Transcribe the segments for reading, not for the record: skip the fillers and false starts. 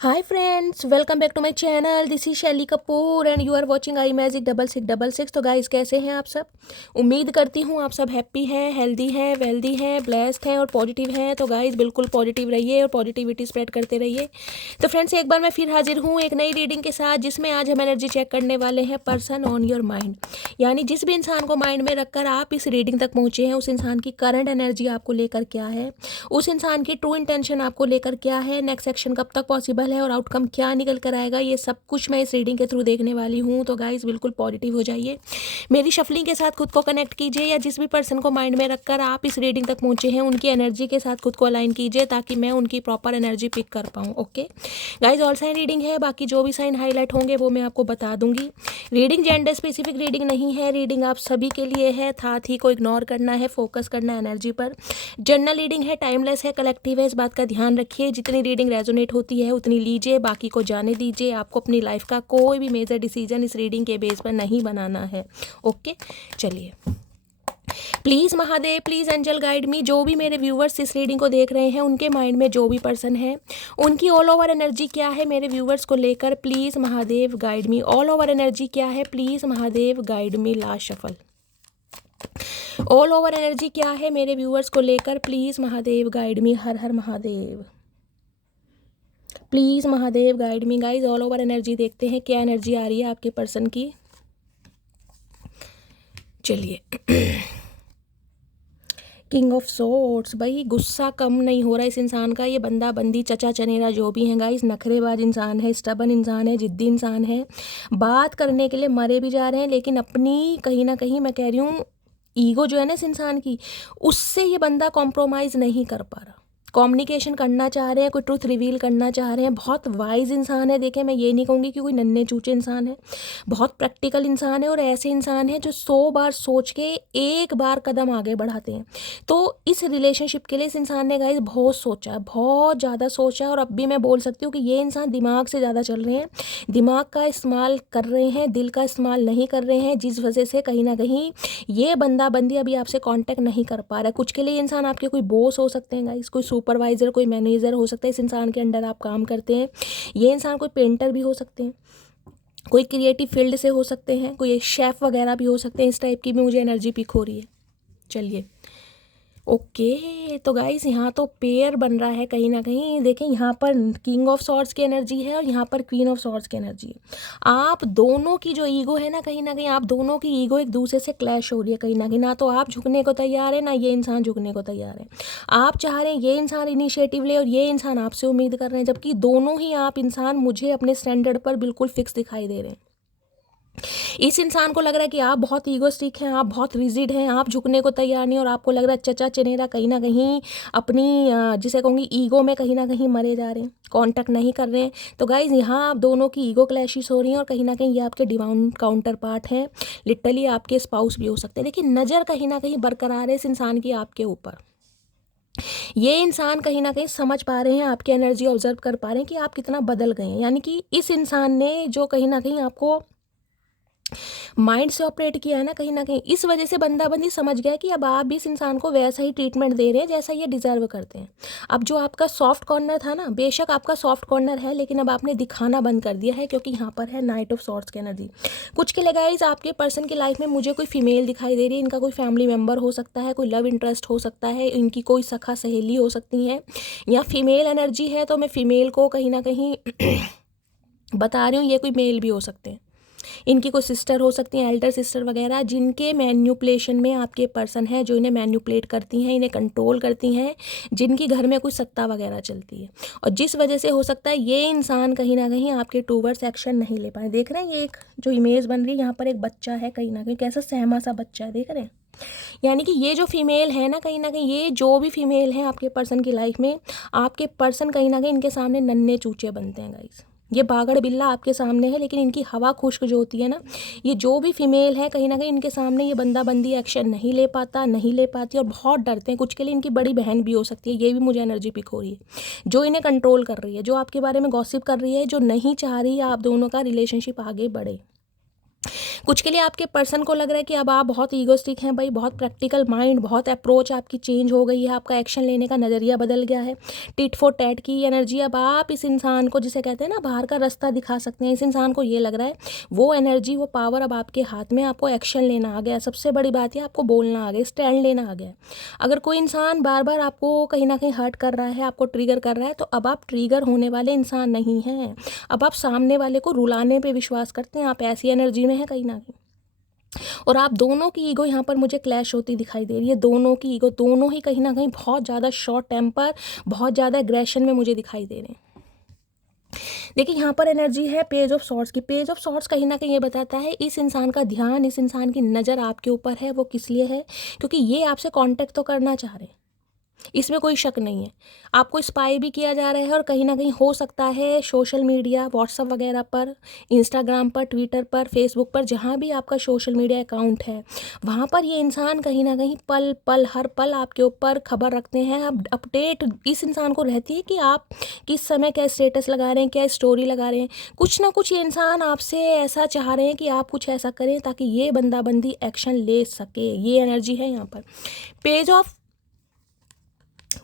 Hi friends, welcome back to my channel. This is Shaily Kapoor and you are watching I magic 6666। तो guys कैसे हैं आप सब? उम्मीद करती हूँ आप सब हैप्पी हैं, हेल्दी हैं, वेल्दी हैं, ब्लेस्ड हैं और पॉजिटिव हैं। तो गाइस बिल्कुल पॉजिटिव रहिए और पॉजिटिविटी स्प्रेड करते रहिए। तो फ्रेंड्स एक बार मैं फिर हाजिर हूँ एक नई रीडिंग के साथ, जिसमें आज हम एनर्जी चेक करने वाले हैं पर्सन ऑन योर माइंड। यानी जिस भी इंसान को माइंड में रखकर आप इस रीडिंग तक पहुँचे हैं, उस इंसान की करंट एनर्जी आपको लेकर क्या है, उस इंसान की ट्रू इंटेंशन आपको लेकर क्या है, नेक्स्ट एक्शन कब तक पॉसिबल है और आउटकम क्या निकल कर आएगा, ये सब कुछ मैं इस रीडिंग के थ्रू देखने वाली हूँ। तो गाइस बिल्कुल पॉजिटिव हो जाइए, मेरी शफलिंग के साथ खुद को कनेक्ट कीजिए, या जिस भी पर्सन को माइंड में रखकर आप इस रीडिंग तक पहुँचे हैं उनकी एनर्जी के साथ खुद को अलाइन कीजिए, ताकि मैं उनकी प्रॉपर एनर्जी पिक कर पाऊँ। Okay guys, all sign reading है, बाकी जो भी साइन हाईलाइट होंगे वो मैं आपको बता दूंगी। रीडिंग जेंडर स्पेसिफिक रीडिंग नहीं है, रीडिंग आप सभी के लिए है। साथ ही को इग्नोर करना है, फोकस करना है एनर्जी पर। जनरल रीडिंग है, टाइमलेस है, कलेक्टिव है, इस बात का ध्यान रखिए। जितनी रीडिंग रेजोनेट होती है उतनी लीजिए, बाकी को जाने दीजिए। आपको अपनी लाइफ का कोई भी मेजर डिसीजन इस रीडिंग के बेस पर नहीं बनाना है। ओके चलिए, please Mahadev, please angel guide me. जो भी मेरे व्यूवर्स इस रीडिंग को देख रहे हैं, उनके माइंड में जो भी पर्सन है, उनकी ऑल ओवर एनर्जी क्या है मेरे व्यूवर्स को लेकर, please Mahadev guide me. All over energy क्या है, please Mahadev guide me. Last shuffle. All over energy क्या है मेरे व्यूअर्स को लेकर, please Mahadev guide me. Her her Mahadev, please Mahadev guide me. Guys all over energy देखते हैं क्या एनर्जी आ रही है आपके पर्सन की। चलिए, किंग ऑफ सोर्ड्स। भाई गुस्सा कम नहीं हो रहा इस इंसान का। ये बंदा बंदी चचा चनेरा जो भी है गाइस, नखरेबाज इंसान है, स्टबन इंसान है, जिद्दी इंसान है। बात करने के लिए मरे भी जा रहे हैं, लेकिन अपनी कहीं ना कहीं मैं कह रही हूँ ईगो जो है ना इस इंसान की, उससे ये बंदा कॉम्प्रोमाइज़ नहीं कर पा रहा। कम्युनिकेशन करना चाह रहे हैं, कोई ट्रुथ रिवील करना चाह रहे हैं। बहुत वाइज इंसान है। देखें, मैं ये नहीं कहूँगी कि कोई नन्हे चूचे इंसान है, बहुत प्रैक्टिकल इंसान है, और ऐसे इंसान है जो 100 बार सोच के एक बार कदम आगे बढ़ाते हैं। तो इस रिलेशनशिप के लिए इस इंसान ने गाइस बहुत सोचा है, बहुत ज़्यादा सोचा है। और अब भी मैं बोल सकती हूँ कि ये इंसान दिमाग से ज़्यादा चल रहे हैं, दिमाग का इस्तेमाल कर रहे हैं, दिल का इस्तेमाल नहीं कर रहे हैं, जिस वजह से कहीं ना कहीं ये बंदा बंदी अभी आपसे कांटेक्ट नहीं कर पा रहा है। कुछ के लिए इंसान आपके कोई बॉस हो सकते हैं गाइस, कोई सुपरवाइजर, कोई मैनेजर हो सकता है, इस इंसान के अंडर आप काम करते हैं। ये इंसान कोई पेंटर भी हो सकते हैं, कोई क्रिएटिव फील्ड से हो सकते हैं, कोई शेफ़ वगैरह भी हो सकते हैं। इस टाइप की भी मुझे एनर्जी पिक हो रही है। चलिए, ओके तो गाइस यहाँ तो पेयर बन रहा है कहीं ना कहीं। देखें, यहाँ पर किंग ऑफ सॉर्ड्स की एनर्जी है और यहाँ पर क्वीन ऑफ सॉर्ड्स की एनर्जी है। आप दोनों की जो ईगो है ना, कहीं ना कहीं आप दोनों की ईगो एक दूसरे से क्लैश हो रही है कहीं ना कहीं। ना तो आप झुकने को तैयार है, ना ये इंसान झुकने को तैयार है। आप चाह रहे हैं ये इंसान इनिशिएटिव ले, और ये इंसान आपसे उम्मीद कर रहे हैं, जबकि दोनों ही आप इंसान मुझे अपने स्टैंडर्ड पर बिल्कुल फिक्स दिखाई दे रहे हैं। इस इंसान को लग रहा है कि आप बहुत ईगोस्टिक हैं, आप बहुत रिजिड हैं, आप झुकने को तैयार नहीं, और आपको लग रहा है चचा चनेरा कहीं ना कहीं अपनी जिसे कहूँगी ईगो में कहीं ना कहीं मरे जा रहे हैं, कांटेक्ट नहीं कर रहे हैं। तो गाइज यहाँ आप दोनों की ईगो क्लैशेस हो रही हैं, और कहीं ना कहीं ये आपके डिवाइन काउंटर पार्ट हैं, लिटरली आपके स्पाउस भी हो सकते हैं। लेकिन नज़र कहीं ना कहीं बरकरार है इस इंसान की आपके ऊपर। ये इंसान कहीं ना कहीं समझ पा रहे हैं, आपकी एनर्जी ऑब्जर्व कर पा रहे हैं कि आप कितना बदल गए हैं। यानी कि इस इंसान ने जो कहीं ना कहीं आपको माइंड से ऑपरेट किया है ना, कहीं ना कहीं इस वजह से बंदा बंदी समझ गया कि अब आप भी इस इंसान को वैसा ही ट्रीटमेंट दे रहे हैं जैसा ये डिजर्व करते हैं। अब जो आपका सॉफ्ट कॉर्नर था ना, बेशक आपका सॉफ्ट कॉर्नर है, लेकिन अब आपने दिखाना बंद कर दिया है, क्योंकि यहाँ पर है नाइट ऑफ सॉर्ड्स की एनर्जी। कुछ के लिए गाइस आपके पर्सन की लाइफ में मुझे कोई फीमेल दिखाई दे रही है। इनका कोई फैमिली मेम्बर हो सकता है, कोई लव इंटरेस्ट हो सकता है, इनकी कोई सखा सहेली हो सकती है, या फीमेल एनर्जी है तो मैं फीमेल को कहीं ना कहीं बता रही हूँ। ये कोई मेल भी हो सकते हैं, इनकी कोई सिस्टर हो सकती हैं, एल्डर सिस्टर वगैरह, जिनके मैन्युपुलेशन में आपके पर्सन है, जो इन्हें मैन्युपुलेट करती हैं, इन्हें कंट्रोल करती हैं, जिनकी घर में कोई सत्ता वगैरह चलती है, और जिस वजह से हो सकता है ये इंसान कहीं ना कहीं आपके टूवर्ड्स एक्शन नहीं ले पाए। देख रहे हैं, ये एक जो इमेज बन रही है यहाँ पर, एक बच्चा है कहीं ना कहीं, कैसा सहमा सा बच्चा है, देख रहे हैं। यानी कि ये जो फीमेल है ना, कहीं ना कहीं ये जो भी फीमेल है आपके पर्सन की लाइफ में, आपके पर्सन कहीं ना कहीं इनके सामने नन्हे चूचे बनते हैं गाइस। ये बागड़ बिल्ला आपके सामने है, लेकिन इनकी हवा खुश्क जो होती है ना, ये जो भी फीमेल है कहीं ना कहीं इनके सामने ये बंदा बंदी एक्शन नहीं ले पाता, नहीं ले पाती, और बहुत डरते हैं। कुछ के लिए इनकी बड़ी बहन भी हो सकती है, ये भी मुझे एनर्जी पिक हो रही है, जो इन्हें कंट्रोल कर रही है, जो आपके बारे में गॉसिप कर रही है, जो नहीं चाह रही है आप दोनों का रिलेशनशिप आगे बढ़े। कुछ के लिए आपके पर्सन को लग रहा है कि अब आप बहुत ईगोस्टिक हैं भाई, बहुत प्रैक्टिकल माइंड, बहुत अप्रोच आपकी चेंज हो गई है, आपका एक्शन लेने का नज़रिया बदल गया है। टिट फॉर टैट की एनर्जी, अब आप इस इंसान को, जिसे कहते हैं ना बाहर का रास्ता दिखा सकते हैं, इस इंसान को ये लग रहा है वो एनर्जी, वो पावर अब आपके हाथ में, आपको एक्शन लेना आ गया। सबसे बड़ी बात है आपको बोलना आ गया, स्टैंड लेना आ गया। अगर कोई इंसान बार बार आपको कहीं ना कहीं हर्ट कर रहा है, आपको ट्रिगर कर रहा है, तो अब आप ट्रिगर होने वाले इंसान नहीं हैं। अब आप सामने वाले को रुलाने पे विश्वास करते हैं, आप ऐसी एनर्जी में हैं कहीं ना कहीं। और आप दोनों की ईगो यहाँ पर मुझे क्लैश होती दिखाई दे रही है। दोनों की ईगो, दोनों ही कहीं ना कहीं बहुत ज़्यादा शॉर्ट टेम्पर, बहुत ज़्यादा एग्रेशन में मुझे दिखाई दे रहे हैं। देखिए यहाँ पर एनर्जी है पेज ऑफ सॉर्ड्स की। पेज ऑफ सॉर्ड्स कहीं ना कहीं ये बताता है इस इंसान का ध्यान, इस इंसान की नज़र आपके ऊपर है। वो किस लिए है? क्योंकि ये आपसे कांटेक्ट तो करना चाह रहे हैं, इसमें कोई शक नहीं है। आपको स्पाई भी किया जा रहा है और कहीं ना कहीं हो सकता है सोशल मीडिया, व्हाट्सअप वगैरह पर, इंस्टाग्राम पर, ट्विटर पर, फेसबुक पर, जहाँ भी आपका सोशल मीडिया अकाउंट है, वहाँ पर ये इंसान कहीं ना कहीं पल पल, हर पल आपके ऊपर खबर रखते हैं। अब अपडेट इस इंसान को रहती है कि आप किस समय क्या स्टेटस लगा रहे हैं, क्या स्टोरी लगा रहे हैं। कुछ ना कुछ ये इंसान आपसे ऐसा चाह रहे हैं कि आप कुछ ऐसा करें ताकि ये बंदाबंदी एक्शन ले सके। ये एनर्जी है यहाँ पर। पेज ऑफ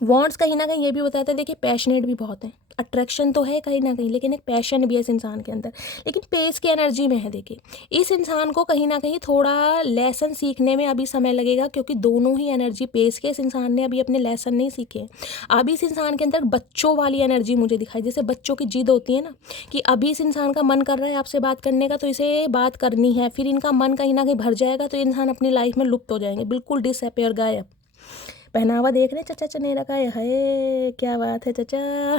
वॉन्ट्स कहीं ना कहीं ये भी बताता है, देखिए पैशनेट भी बहुत है, अट्रैक्शन तो है कहीं ना कहीं, लेकिन एक पैशन भी है इस इंसान के अंदर, लेकिन पेस की एनर्जी में है। देखिए इस इंसान को कहीं ना कहीं थोड़ा लेसन सीखने में अभी समय लगेगा, क्योंकि दोनों ही एनर्जी पेस के, इस इंसान ने अभी अपने लेसन नहीं सीखे। अभी इस इंसान के अंदर बच्चों वाली एनर्जी मुझे दिखाई, जैसे बच्चों की जिद होती है ना, कि अभी इस इंसान का मन कर रहा है आपसे बात करने का, तो इसे बात करनी है, फिर इनका मन कहीं ना कहीं भर जाएगा, तो इंसान अपनी लाइफ में लुप्त हो जाएंगे, बिल्कुल डिसअपेयर, गायब। पहनावा देख रहे हैं चचा चनेरा का? है क्या बात है चचा,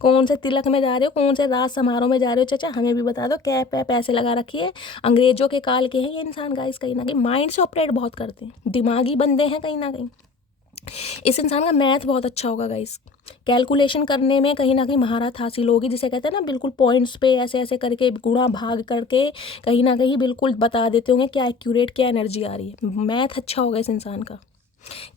कौन से तिलक में जा रहे हो, कौन से राज समारोह में जा रहे हो चचा, हमें भी बता दो। कैप पे पैसे लगा रखिए, अंग्रेजों के काल के हैं ये इंसान गाइस। कहीं ना कहीं माइंड से ऑपरेट बहुत करते हैं, दिमागी बंदे हैं कहीं ना कहीं। इस इंसान का मैथ बहुत अच्छा होगा गाइस, कैलकुलेशन करने में कहीं ना कहीं महारत हासिल होगी, जिसे कहते हैं ना बिल्कुल पॉइंट्स पे ऐसे ऐसे करके गुणा भाग करके कहीं ना कहीं बिल्कुल बता देते होंगे क्या एक्यूरेट, क्या एनर्जी आ रही है। मैथ अच्छा होगा इस इंसान का,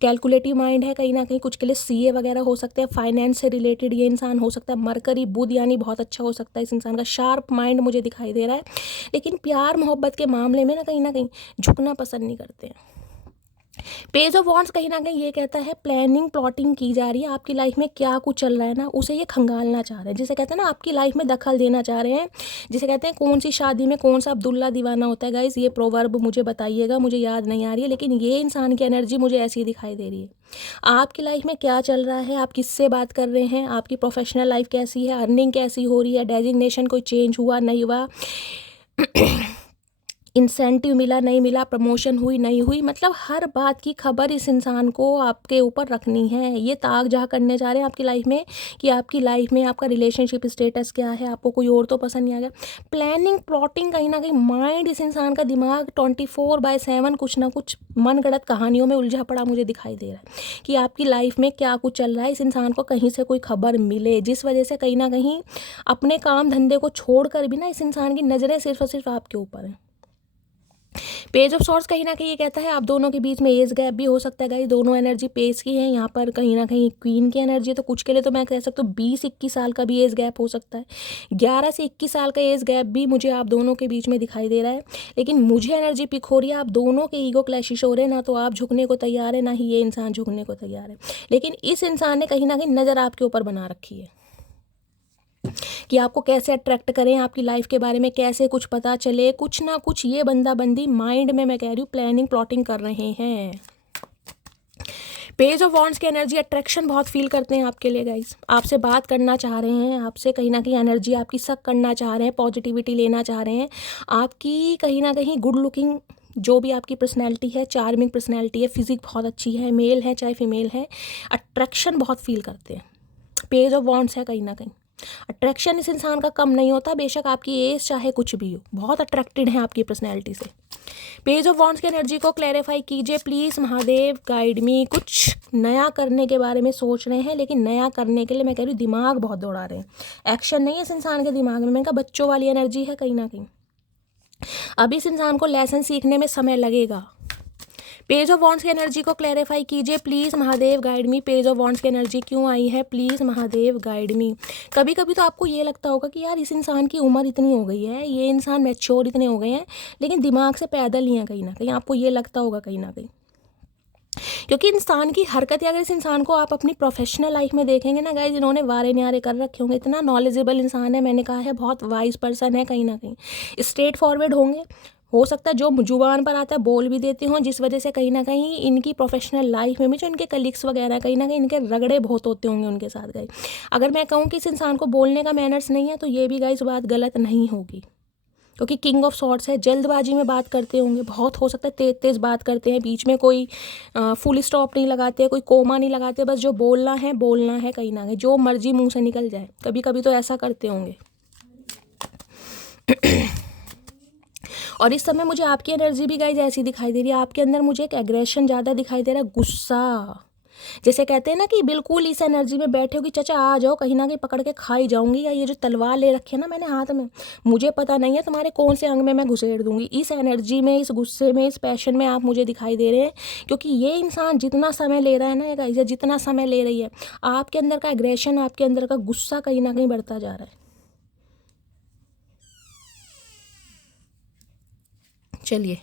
कैलकुलेटिव माइंड है कहीं ना कहीं। कुछ के लिए सीए वगैरह हो सकते हैं, फाइनेंस से रिलेटेड ये इंसान हो सकता है। मरकरी बुध यानी बहुत अच्छा हो सकता है इस इंसान का, शार्प माइंड मुझे दिखाई दे रहा है। लेकिन प्यार मोहब्बत के मामले में ना कहीं झुकना पसंद नहीं करते हैं। पेज ऑफ वॉन्ट्स कहीं ना कहीं ये कहता है प्लानिंग प्लॉटिंग की जा रही है, आपकी लाइफ में क्या कुछ चल रहा है ना, उसे ये खंगालना चाह रहे हैं, जिसे कहते हैं ना आपकी लाइफ में दखल देना चाह रहे हैं। जिसे कहते हैं कौन सी शादी में कौन सा अब्दुल्ला दीवाना होता है गाइस, ये प्रोवर्ब मुझे बताइएगा, मुझे याद नहीं आ रही है, लेकिन ये इंसान की एनर्जी मुझे ऐसी दिखाई दे रही है। आपकी लाइफ में क्या चल रहा है, आप किससे बात कर रहे हैं, आपकी प्रोफेशनल लाइफ कैसी है, अर्निंग कैसी हो रही है, डेजिग्नेशन कोई चेंज हुआ नहीं हुआ, इंसेंटिव मिला नहीं मिला, प्रमोशन हुई नहीं हुई, मतलब हर बात की खबर इस इंसान को आपके ऊपर रखनी है। ये ताक झाँक करने जा रहे हैं आपकी लाइफ में कि आपकी लाइफ में आपका रिलेशनशिप स्टेटस क्या है, आपको कोई और तो पसंद नहीं आ गया। प्लानिंग प्लॉटिंग कहीं ना कहीं माइंड, इस इंसान का दिमाग 24/7 कुछ ना कुछ मनगढ़ंत कहानियों में उलझा पड़ा मुझे दिखाई दे रहा है कि आपकी लाइफ में क्या कुछ चल रहा है। इस इंसान को कहीं से कोई खबर मिले, जिस वजह से कहीं ना कहीं अपने काम धंधे को छोड़ कर भी ना इस इंसान की नज़रें सिर्फ और सिर्फ आपके ऊपर हैं। पेज ऑफ सॉर्ड्स कहीं ना कहीं ये कहता है आप दोनों के बीच में एज गैप भी हो सकता है गाइस। दोनों एनर्जी पेज की है यहाँ पर, कहीं ना कहीं क्वीन की एनर्जी है, तो कुछ के लिए तो मैं कह सकता हूँ 20-21 साल का भी एज गैप हो सकता है। 11 से 21 साल का एज गैप भी मुझे आप दोनों के बीच में दिखाई दे रहा है। लेकिन मुझे एनर्जी पिक हो रही है आप दोनों के ईगो क्लैशिश हो रहे हैं, ना तो आप झुकने को तैयार है, ना ही ये इंसान झुकने को तैयार है। लेकिन इस इंसान ने कहीं ना कहीं नज़र आपके ऊपर बना रखी है कि आपको कैसे अट्रैक्ट करें, आपकी लाइफ के बारे में कैसे कुछ पता चले, कुछ ना कुछ ये बंदा बंदी माइंड में, मैं कह रही हूँ, प्लानिंग प्लॉटिंग कर रहे हैं। पेज ऑफ वॉन्ड्स की एनर्जी, अट्रैक्शन बहुत फील करते हैं आपके लिए गाइस, आपसे बात करना चाह रहे हैं, आपसे कहीं ना कहीं एनर्जी आपकी सक करना चाह रहे हैं, पॉजिटिविटी लेना चाह रहे हैं आपकी, कहीं ना कहीं गुड लुकिंग जो भी आपकी पर्सनैलिटी है, चार्मिंग पर्सनैलिटी है, फिजिक बहुत अच्छी है, मेल है चाहे फीमेल है, अट्रैक्शन बहुत फील करते हैं। पेज ऑफ वॉन्ड्स है कहीं ना कहीं, अट्रैक्शन इस इंसान का कम नहीं होता, बेशक आपकी एज चाहे कुछ भी हो, बहुत अट्रैक्टेड है आपकी पर्सनैलिटी से। पेज ऑफ वॉन्ड्स की एनर्जी को क्लैरिफाई कीजिए प्लीज़, महादेव गाइड मी। कुछ नया करने के बारे में सोच रहे हैं, लेकिन नया करने के लिए मैं कह रही हूँ दिमाग बहुत दौड़ा रहे हैं, एक्शन नहीं है इस इंसान के दिमाग में। मैंने कहा बच्चों वाली एनर्जी है कहीं ना कहीं। अब इस इंसान को लेसन सीखने में समय लगेगा। पेज ऑफ वॉन्ड्स की एनर्जी को क्लैरिफाई कीजिए please Mahadev guide me. Page of wands की एनर्जी क्यों आई है, प्लीज़ महादेव गाइड मी। कभी कभी तो आपको ये लगता होगा कि यार इस इंसान की उम्र इतनी हो गई है, ये इंसान मैच्योर इतने हो गए हैं, लेकिन दिमाग से पैदल ही हैं कहीं ना कहीं, आपको ये लगता होगा कहीं ना कहीं। क्योंकि इंसान की हरकत, या अगर इस इंसान को आप अपनी प्रोफेशनल लाइफ में देखेंगे ना गाइज, इन्होंने वारे न्यारे कर रखे होंगे, इतना नॉलेजेबल इंसान है, मैंने कहा है बहुत वाइज पर्सन है, कहीं ना कहीं स्ट्रेट फॉरवर्ड होंगे। हो सकता है जो जुबान पर आता है बोल भी देते हों, जिस वजह से कहीं ना कहीं इनकी प्रोफेशनल लाइफ में भी जो इनके कलीग्स वगैरह कहीं ना कहीं इनके रगड़े बहुत होते होंगे उनके साथ गाइज। अगर मैं कहूँ कि इस इंसान को बोलने का मैनर्स नहीं है, तो ये भी गाइज बात गलत नहीं होगी, क्योंकि किंग ऑफ सॉर्ट्स है, जल्दबाजी में बात करते होंगे, बहुत हो सकता है तेज तेज बात करते हैं, बीच में कोई फुल स्टॉप नहीं लगाते, कोई कोमा नहीं लगाते, बस जो बोलना है कहीं ना कहीं, जो मर्जी मुंह से निकल जाए, कभी कभी तो ऐसा करते होंगे। और इस समय मुझे आपकी एनर्जी भी गाइज ऐसी दिखाई दे रही है, आपके अंदर मुझे एक एग्रेशन ज़्यादा दिखाई दे रहा है, गुस्सा। जैसे कहते हैं ना कि बिल्कुल इस एनर्जी में बैठे हो कि चाचा आ जाओ, कहीं ना कहीं पकड़ के खाई जाऊंगी, या ये जो तलवार ले रखी है ना मैंने हाथ में, मुझे पता नहीं है तुम्हारे कौन से अंग में मैं घुसेड़ दूंगी। इस एनर्जी में, इस गुस्से में, इस पैशन में आप मुझे दिखाई दे रहे हैं। क्योंकि ये इंसान जितना समय ले रहा है ना, गाइस, जितना समय ले रही है, आपके अंदर का एग्रेशन, आपके अंदर का गुस्सा कहीं ना कहीं बढ़ता जा रहा है। चलिए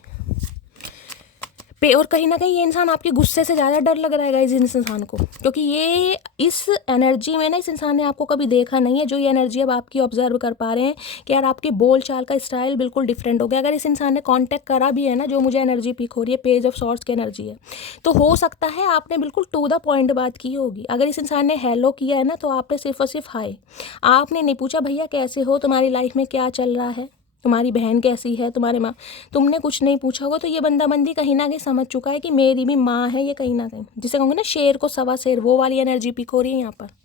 और कहीं ना कहीं ये इंसान आपके गुस्से से ज़्यादा डर लग रहा है गाइस इस इंसान को, क्योंकि ये इस एनर्जी में ना, इस इंसान ने आपको कभी देखा नहीं है। जो ये एनर्जी अब आपकी ऑब्जर्व कर पा रहे हैं कि यार आपकी बोल चाल का स्टाइल बिल्कुल डिफरेंट हो गया। अगर इस इंसान ने कांटेक्ट करा भी है ना, जो मुझे एनर्जी पिक हो रही है, पेज ऑफ सॉर्ट्स की एनर्जी है, तो हो सकता है आपने बिल्कुल टू द पॉइंट बात की होगी। अगर इस इंसान ने हेलो किया है ना, तो आपने सिर्फ और सिर्फ हाय, आपने नहीं पूछा भैया कैसे हो, तुम्हारी लाइफ में क्या चल रहा है, तुम्हारी बहन कैसी है, तुम्हारे माँ, तुमने कुछ नहीं पूछा होगा। तो ये बंदा बंदी कहीं ना कहीं समझ चुका है कि मेरी भी माँ है ये, कहीं ना कहीं जिसे कहूँगे ना शेर को सवा शेर, वो वाली एनर्जी पिक हो रही है यहाँ पर।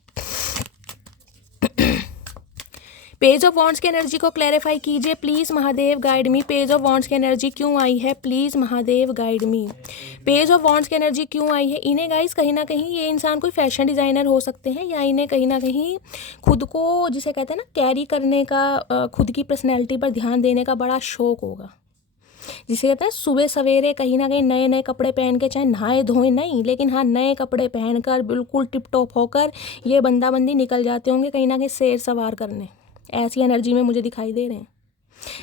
पेज ऑफ वॉन्ड्स की एनर्जी को क्लैरिफाई कीजिए please Mahadev guide me. Page of wands की एनर्जी क्यों आई है, please Mahadev guide me. Page of wands की एनर्जी क्यों आई है। इन्हें गाइस कहीं ना कहीं ये इंसान कोई फैशन डिज़ाइनर हो सकते हैं, या इन्हें कहीं ना कहीं खुद को, जिसे कहते हैं ना, कैरी करने का, खुद की पर्सनैलिटी पर ध्यान देने का बड़ा शौक होगा। जिसे कहते हैं सुबह सवेरे कहीं ना कहीं नए नए कपड़े पहन के, चाहे नहाए धोए नहीं, लेकिन हाँ नए कपड़े पहनकर बिल्कुल टिप टॉप होकर ये बंदा बंदी निकल जाते होंगे कहीं ना कहीं शेर सवार करने। ऐसी एनर्जी में मुझे दिखाई दे रहे हैं।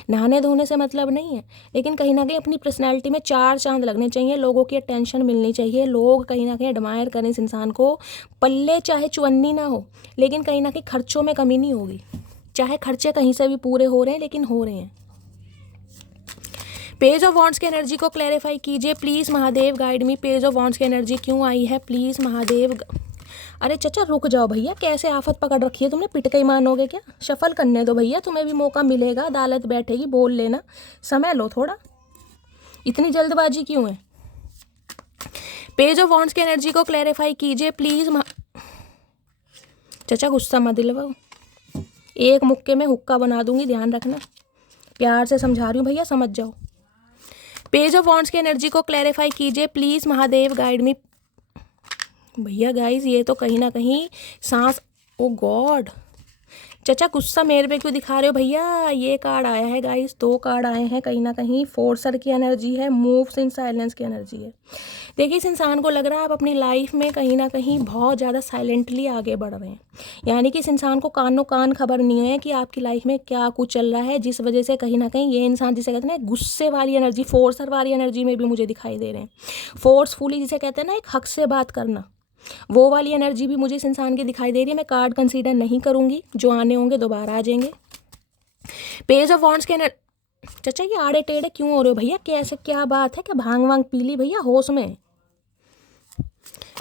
नहाने धोने से मतलब नहीं है, लेकिन कहीं ना कहीं अपनी पर्सनैलिटी में चार चांद लगने चाहिए, लोगों की अटेंशन मिलनी चाहिए, लोग कहीं ना कहीं एडमायर करें इस इंसान को। पल्ले चाहे चुन्नी ना हो, लेकिन कहीं ना कहीं खर्चों में कमी नहीं होगी। चाहे खर्चे कहीं से भी पूरे हो रहे हैं, लेकिन हो रहे हैं। पेज ऑफ वॉन्ड्स की एनर्जी को क्लैरिफाई कीजिए please Mahadev guide me. Page of wands की एनर्जी क्यों आई है, प्लीज़ महादेव। अरे चाचा रुक जाओ भैया, कैसे आफत पकड़ रखी है तुमने, पिट के ही मानोगे क्या। शफल करने दो भैया, तुम्हें भी मौका मिलेगा, अदालत बैठेगी, बोल लेना, समय लो थोड़ा, इतनी जल्दबाजी क्यों है। पेज ऑफ वॉन्ड्स की एनर्जी को क्लैरिफाई कीजिए प्लीज़। चाचा गुस्सा मत दिलवाओ, एक मुक्के में हुक्का बना दूंगी, ध्यान रखना, प्यार से समझा रही हूँ भैया, समझ जाओ। पेज ऑफ वॉन्ड्स की एनर्जी को क्लैरिफाई कीजिए प्लीज़ महादेव गाइड मी। भैया गाइस ये तो कहीं ना कहीं सांस, ओ गॉड, चाचा गुस्सा मेरे पे क्यों दिखा रहे हो भैया। ये कार्ड आया है गाइस, दो कार्ड आए हैं, कहीं ना कहीं फोर्सर की एनर्जी है, मूव्स इन साइलेंस की एनर्जी है। देखिए इस इंसान को लग रहा है आप अपनी लाइफ में कहीं ना कहीं बहुत ज़्यादा साइलेंटली आगे बढ़ रहे हैं, यानी कि इस इंसान को कानों कान खबर नहीं है कि आपकी लाइफ में क्या कुछ चल रहा है, जिस वजह से कहीं ना कहीं ये इंसान, जिसे कहते हैं ना गुस्से वाली एनर्जी, फोर्सर वाली एनर्जी में भी मुझे दिखाई दे रहे हैं। फोर्सफुली जिसे कहते हैं ना एक हक से बात करना, वो वाली एनर्जी भी मुझे इस इंसान की दिखाई दे रही है। मैं कार्ड कंसीडर नहीं करूंगी, जो आने होंगे दोबारा आ जाएंगे। पेज ऑफ वॉन्ड्स के चाचा ये आड़े टेढ़े क्यों हो रहे हो भैया, कैसे, क्या बात है, क्या भांग वांग पी ली भैया, होश में।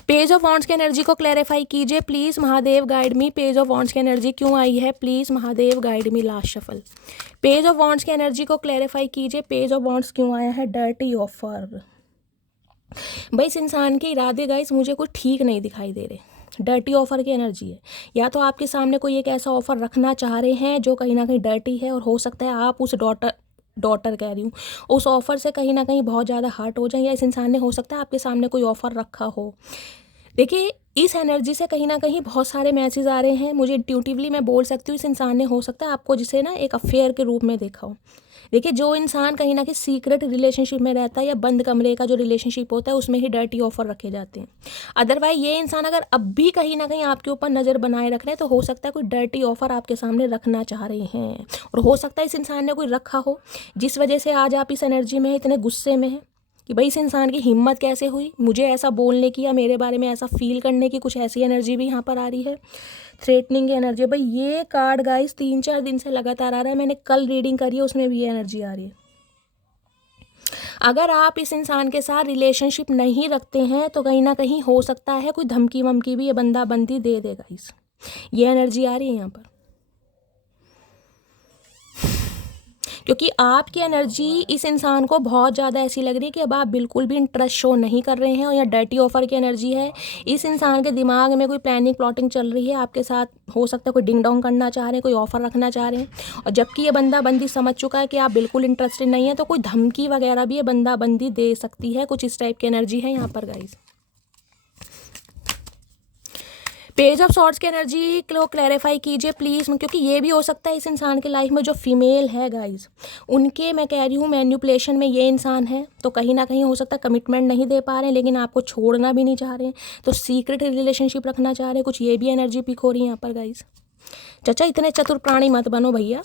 पेज ऑफ वॉन्ड्स की एनर्जी को क्लैरिफाई कीजिए please Mahadev guide me. Page of wands की एनर्जी क्यों आई है, please Mahadev guide me. Last shuffle. Page of wands की एनर्जी को क्लैरिफाई कीजिए, पेज ऑफ वॉन्ड्स क्यों आया है, डर्टी ऑफर। भाई इस इंसान के इरादे गाइस मुझे कुछ ठीक नहीं दिखाई दे रहे। डर्टी ऑफर की एनर्जी है, या तो आपके सामने कोई एक ऐसा ऑफर रखना चाह रहे हैं जो कहीं ना कहीं डर्टी है, और हो सकता है आप उस डॉटर कह रही हूँ, उस ऑफर से कहीं ना कहीं बहुत ज़्यादा हर्ट हो जाए, या इस इंसान ने हो सकता है आपके सामने कोई ऑफर रखा हो। देखिए इस एनर्जी से कहीं ना कहीं बहुत सारे मैसेज आ रहे हैं। मुझे इंट्यूटिवली मैं बोल सकती हूँ इस इंसान ने हो सकता है आपको जिसे ना एक अफेयर के रूप में देखा हो। देखिए, जो इंसान कहीं ना कहीं सीक्रेट रिलेशनशिप में रहता है या बंद कमरे का जो रिलेशनशिप होता है उसमें ही डर्टी ऑफर रखे जाते हैं। अदरवाइज ये इंसान अगर अब भी कहीं ना कहीं आपके ऊपर नज़र बनाए रख रहे हैं तो हो सकता है कोई डर्टी ऑफर आपके सामने रखना चाह रहे हैं, और हो सकता है इस इंसान ने कोई रखा हो जिस वजह से आज आप इस एनर्जी में इतने गुस्से में हैं कि भाई इस इंसान की हिम्मत कैसे हुई मुझे ऐसा बोलने की या मेरे बारे में ऐसा फील करने की। कुछ ऐसी एनर्जी भी यहाँ पर आ रही है, थ्रेटनिंग की एनर्जी। भाई ये कार्ड गाइस 3-4 दिन से लगातार आ रहा है, मैंने कल रीडिंग करी है उसमें भी ये एनर्जी आ रही है। अगर आप इस इंसान के साथ रिलेशनशिप नहीं रखते हैं तो कहीं ना कहीं हो सकता है कोई धमकी वमकी भी ये बंदा बंदी दे देगा। ये एनर्जी आ रही है यहाँ पर, क्योंकि आपकी एनर्जी इस इंसान को बहुत ज़्यादा ऐसी लग रही है कि अब आप बिल्कुल भी इंटरेस्ट शो नहीं कर रहे हैं, और या डर्टी ऑफर की एनर्जी है। इस इंसान के दिमाग में कोई प्लानिंग प्लॉटिंग चल रही है आपके साथ, हो सकता है कोई डिंग डोंग करना चाह रहे हैं, कोई ऑफर रखना चाह रहे हैं, और जबकि ये बंदा बंदी समझ चुका है कि आप बिल्कुल इंटरेस्टेड नहीं है तो कोई धमकी वगैरह भी ये बंदा बंदी दे सकती है। कुछ इस टाइप की एनर्जी है यहाँ पर गाइज। पेज ऑफ सॉर्ड्स की एनर्जी को क्लैरिफाई कीजिए प्लीज़, क्योंकि ये भी हो सकता है इस इंसान के लाइफ में जो फीमेल है गाइज उनके, मैं कह रही हूँ मैन्युपुलेशन में ये इंसान है, तो कहीं ना कहीं हो सकता है कमिटमेंट नहीं दे पा रहे हैं लेकिन आपको छोड़ना भी नहीं चाह रहे हैं, तो सीक्रेट रिलेशनशिप रखना चाह रहे हैं। कुछ ये भी एनर्जी पिक हो रही है यहाँ पर गाइज। चाचा इतने चतुर प्राणी मत बनो भैया।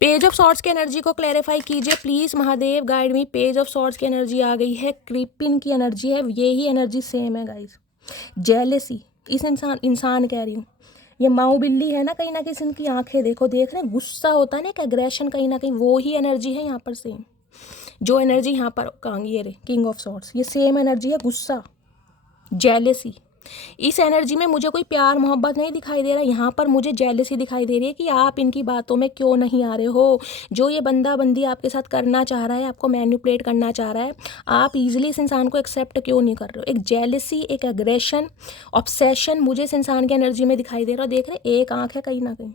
पेज ऑफ सॉर्ड्स की एनर्जी को क्लैरिफाई कीजिए please Mahadev, guide me. Page of swords की एनर्जी आ गई है, क्रीपिन की एनर्जी है, ये ही एनर्जी सेम है गाइज। जेलेसी, इस इंसान कह रही हूँ, ये माऊ बिल्ली है ना कहीं ना कहीं इनकी आंखें देखो, देख रहे हैं गुस्सा होता है ना, एक एग्रेशन, कहीं ना कहीं वो ही एनर्जी है यहाँ पर सेम। जो एनर्जी यहाँ पर ये रे किंग ऑफ सॉर्ड्स, ये सेम एनर्जी है, गुस्सा, जेलेसी। इस एनर्जी में मुझे कोई प्यार मोहब्बत नहीं दिखाई दे रहा, यहाँ पर मुझे जेलसी दिखाई दे रही है कि आप इनकी बातों में क्यों नहीं आ रहे हो। जो ये बंदा बंदी आपके साथ करना चाह रहा है, आपको मैनिपुलेट करना चाह रहा है, आप इजीली इस इंसान को एक्सेप्ट क्यों नहीं कर रहे हो। एक जेलसी, एक एग्रेशन, ऑब्सेशन मुझे इस इंसान की एनर्जी में दिखाई दे रहा है। देख रहे, एक आंख है कहीं ना कहीं।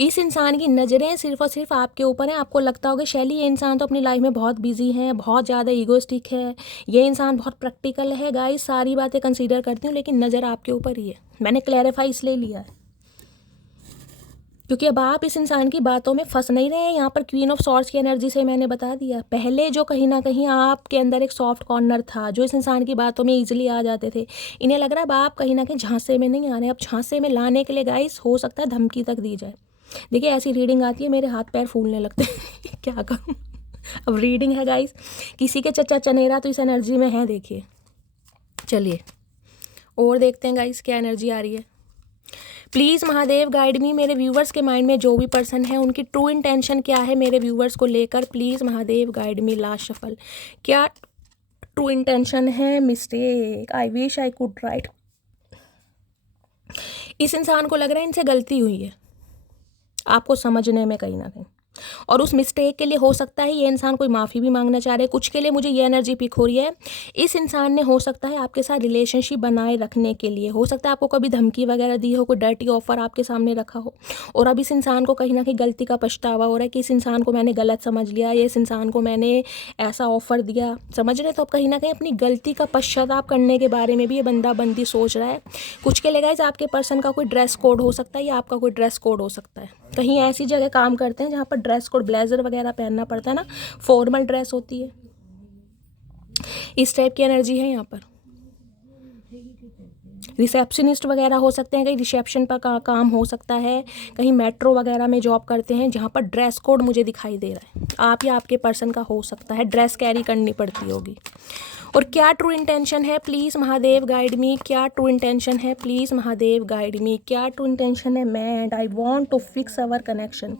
इस इंसान की नज़रें सिर्फ और सिर्फ आपके ऊपर हैं। आपको लगता होगा शैली ये इंसान तो अपनी लाइफ में बहुत बिजी है, बहुत ज़्यादा ईगोइस्टिक है, ये इंसान बहुत प्रैक्टिकल है। गाइस सारी बातें कंसीडर करती हूँ लेकिन नज़र आपके ऊपर ही है। मैंने क्लैरिफाई इसलिए लिया है क्योंकि अब आप इस इंसान की बातों में फंस नहीं रहे हैं। यहाँ पर क्वीन ऑफ सॉर्ड्स की एनर्जी से मैंने बता दिया, पहले जो कहीं ना कहीं आपके अंदर एक सॉफ्ट कॉर्नर था, जो इस इंसान की बातों में ईजिली आ जाते थे, इन्हें लग रहा है अब आप कहीं ना कहीं झांसे में नहीं आ रहे। अब झांसे में लाने के लिए गाइस हो सकता है धमकी तक दी जाए। देखिए ऐसी रीडिंग आती है मेरे हाथ पैर फूलने लगते हैं क्या करूँ। अब रीडिंग है गाइस, किसी के चचा चनेरा तो इस एनर्जी में है। देखिए चलिए और देखते हैं गाइस क्या एनर्जी आ रही है। प्लीज़ महादेव गाइड मी। मेरे व्यूवर्स के माइंड में जो भी पर्सन है उनकी ट्रू इंटेंशन क्या है मेरे व्यूवर्स को लेकर, please Mahadev guide me. Last shuffle, क्या ट्रू इंटेंशन है? Mistake, I wish I could write. इस इंसान को लग रहा है इनसे गलती हुई है आपको समझने में कहीं ना कहीं, और उस मिस्टेक के लिए हो सकता है ये इंसान कोई माफ़ी भी मांगना चाह रहे हैं। कुछ के लिए मुझे ये एनर्जी पिक हो रही है, इस इंसान ने हो सकता है आपके साथ रिलेशनशिप बनाए रखने के लिए, हो सकता है आपको कभी धमकी वगैरह दी हो, कोई डर्टी ऑफर आपके सामने रखा हो, और अब इस इंसान को कहीं ना कहीं गलती का पछतावा हो रहा है कि इस इंसान को मैंने गलत समझ लिया, या इस इंसान को मैंने ऐसा ऑफर दिया, समझ रहे। तो अब कहीं ना कहीं अपनी गलती का पश्चाताप करने के बारे में भी ये बंदा बंदी सोच रहा है। कुछ के लिए गाइस आपके पर्सन का कोई ड्रेस कोड हो सकता है या आपका कोई ड्रेस कोड हो सकता है। कहीं ऐसी जगह काम करते हैं जहाँ पर ड्रेस कोड, ब्लेजर वगैरह पहनना पड़ता है ना, फॉर्मल ड्रेस होती है, इस टाइप की एनर्जी है यहाँ पर। रिसेप्शनिस्ट वगैरह हो सकते हैं, कहीं रिसेप्शन पर काम हो सकता है, कहीं मेट्रो वगैरह में जॉब करते हैं जहाँ पर ड्रेस कोड मुझे दिखाई दे रहा है। आप या आपके पर्सन का हो सकता है ड्रेस कैरी करनी पड़ती होगी। और क्या ट्रू इंटेंशन है प्लीज़ महादेव गाइड मी। क्या ट्रू इंटेंशन है प्लीज़ महादेव गाइड मी। क्या ट्रू इंटेंशन है mad, I want to fix our connection.